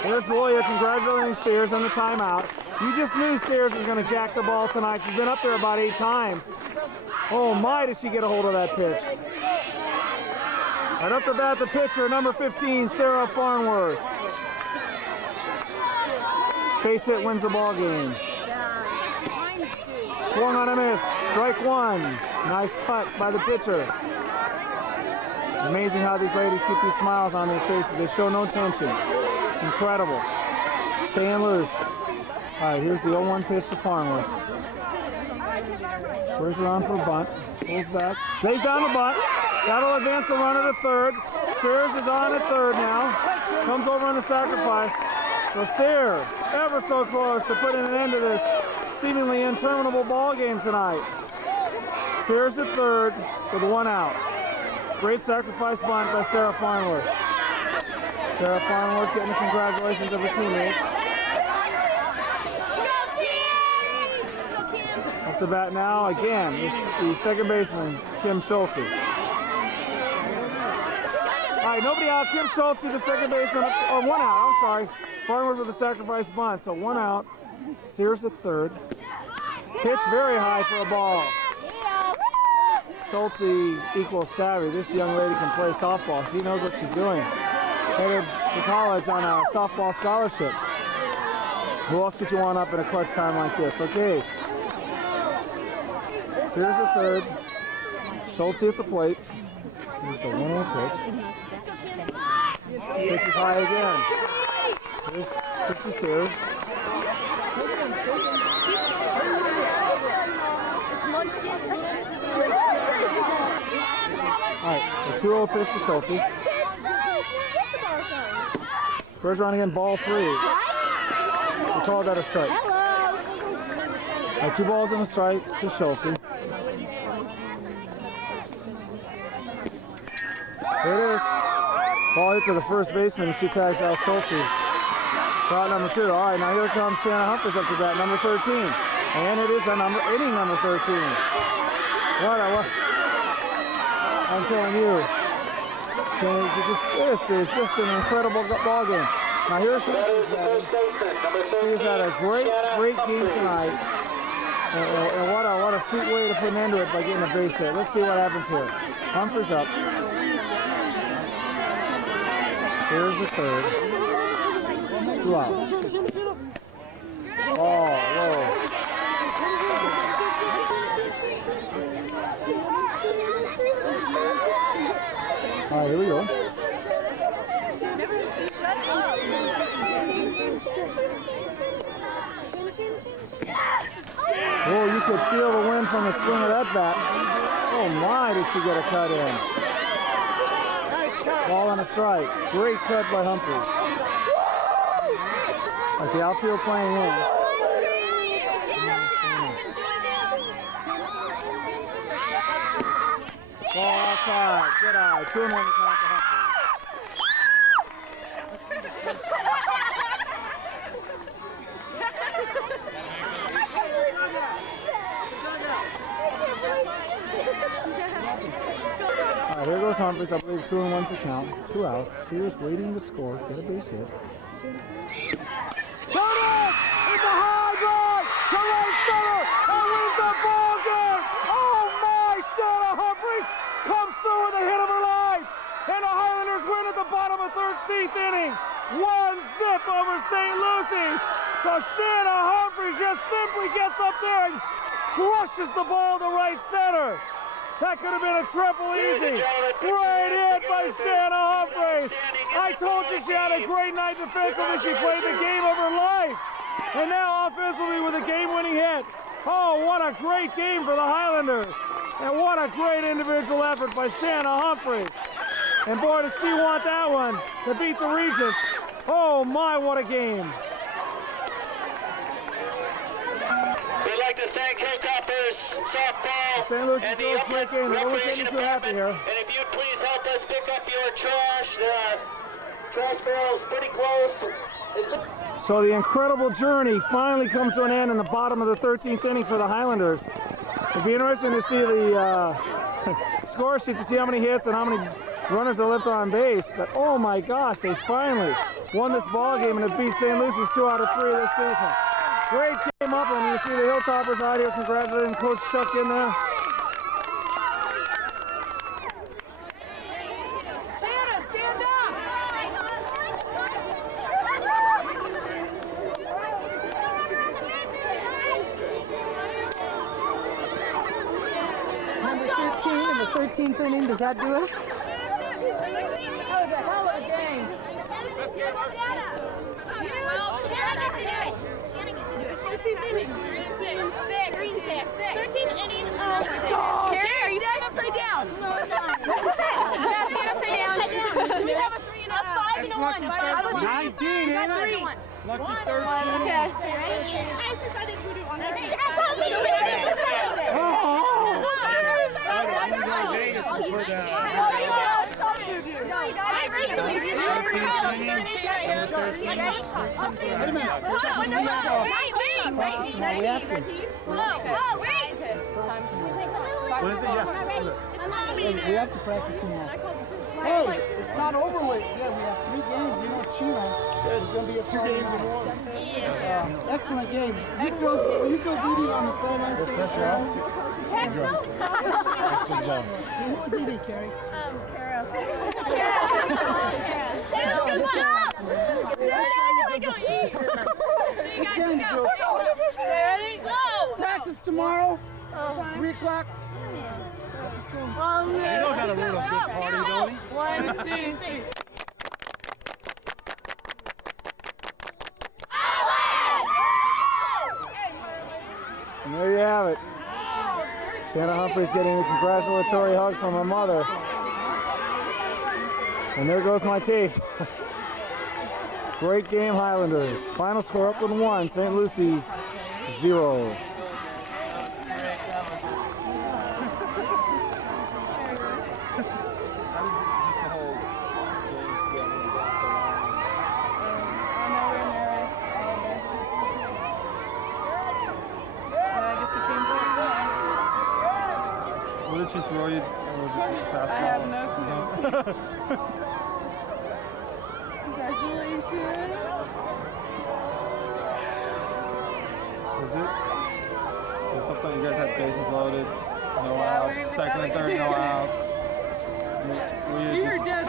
Here's Loya congratulating Sears on the timeout. You just knew Sears was going to jack the ball tonight. She's been up there about 8 times. Oh my, did she get a hold of that pitch. Right up the bat, the pitcher, number 15, Sarah Farnworth. Base hit wins the ball game. Swung on a miss. Strike one. Nice cut by the pitcher. Amazing how these ladies keep these smiles on their faces. They show no tension. Incredible. Staying loose. All right, here's the 0-1 pitch to Farnworth. Squares around for a bunt. Pulls back. Lays down the bunt. That'll advance the runner to third. Sears is on at third now. Comes over on the sacrifice. So Sears, ever so close to putting an end to this seemingly interminable ball game tonight. Sears at third with one out. Great sacrifice bunt by Sarah Farnworth. Sarah Farnworth getting the congratulations of her teammates. Off the bat now, again, the second baseman, Kim Schulte. All right, nobody out. Kim Schulte, the second baseman, or one out, I'm sorry. Farnworth with the sacrifice bunt, so one out. Sears at third. Pitch very high for a ball. Schulte equals savvy. This young lady can play softball. She knows what she's doing. Headed to college on a softball scholarship. Who else could you want up in a clutch time like this? Okay. Sears at third. Schulte at the plate. Here's the 1-0 pitch. Pitch is high again. Here's Christy Sears. All right, the 2-0 pitch to Schulte. Squares around again, ball 3. We call that a strike. All right, 2 balls and a strike to Schulte. There it is. Ball hit to the first baseman, and she tags out Schulte. Route number 2. All right, now here comes Shanna Humphries up to bat, number 13. And it is inning number 13. What? I'm telling you, this is just an incredible ball game. Now here's she's had a great game tonight. And what a sweet way to put an end to it by getting a base hit. Let's see what happens here. Humphries up. Sears at third. 2 outs. Oh, whoa. All right, here we go. Oh, you could feel the wind from the swing of that bat. Oh my, did she get a cut in. Ball and a strike. Great cut by Humphries. Like the outfield playing in. Ball outside. Good eye. 2-1 to count to Humphries. All right, here goes Humphries. I believe 2-1 to count. 2 outs. Sears waiting to score. Get a base hit. Got it! It's a high drive to right center and wins the ball game. Oh my! Shanna Humphries comes through with a hit of her life, and the Highlanders win at the bottom of 13th inning. 1-0 over St. Lucy's. So Shanna Humphries just simply gets up there and crushes the ball to right center. That could have been a triple easy. Great hit by Shanna Humphries. I told you she had a great night defensively. She played the game of her life. And now offensively with a game-winning hit. Oh, what a great game for the Highlanders. And what a great individual effort by Shanna Humphries. And boy, does she want that one to beat the Regents. Oh my, what a game. We'd like to thank Hilltoppers Softball St. Lucie and the girls Upland great game. They always get Recreation me too happy Department. here. And if you'd please help us pick up your trash. The trash barrel is pretty close. So the incredible journey finally comes to an end in the bottom of the 13th inning for the Highlanders. It'd be interesting to see the score sheet to see how many hits and how many runners they left on base. But oh my gosh, they finally won this ball game and have beat St. Lucy's 2 out of 3 this season. Great game up, and you see the Hilltoppers out here congratulating Coach Chuck in there. Shanna, stand up! number 13 in the 13th inning. Does that do us? That was a hell of a game. Well, Shanna gets to do it. Shanna gets to do it. 13th inning. Green 6. 13th inning. Carrie, are you upside down? No, I'm not. Yeah, stand upside down. Do we have a 3 and a 5 and a 1? 19, ain't it? Lucky 13. Okay. Since I didn't do it on that team. That's all we do. What is it? Yeah. We have to practice tomorrow. Hey, it's not over with. Yeah, we have 3 games. You know, Chino. There's going to be a 2 games in one. Excellent game. You girls eating on the sideline. Excellent job. Who was eating, Carrie? Carol. Practice tomorrow. 3 o'clock. Let's go. He knows how to run a big party, don't he? 1, 2, 3. And there you have it. Shanna Humphries getting a congratulatory hug from her mother. And there goes my tape. Great game, Highlanders. Final score, Upland 1, St. Lucy's 0. What did she throw you? I have no clue. Congratulations. Was it? I thought you guys had bases loaded. No Yeah, outs. we Second and third, no outs. We were dead.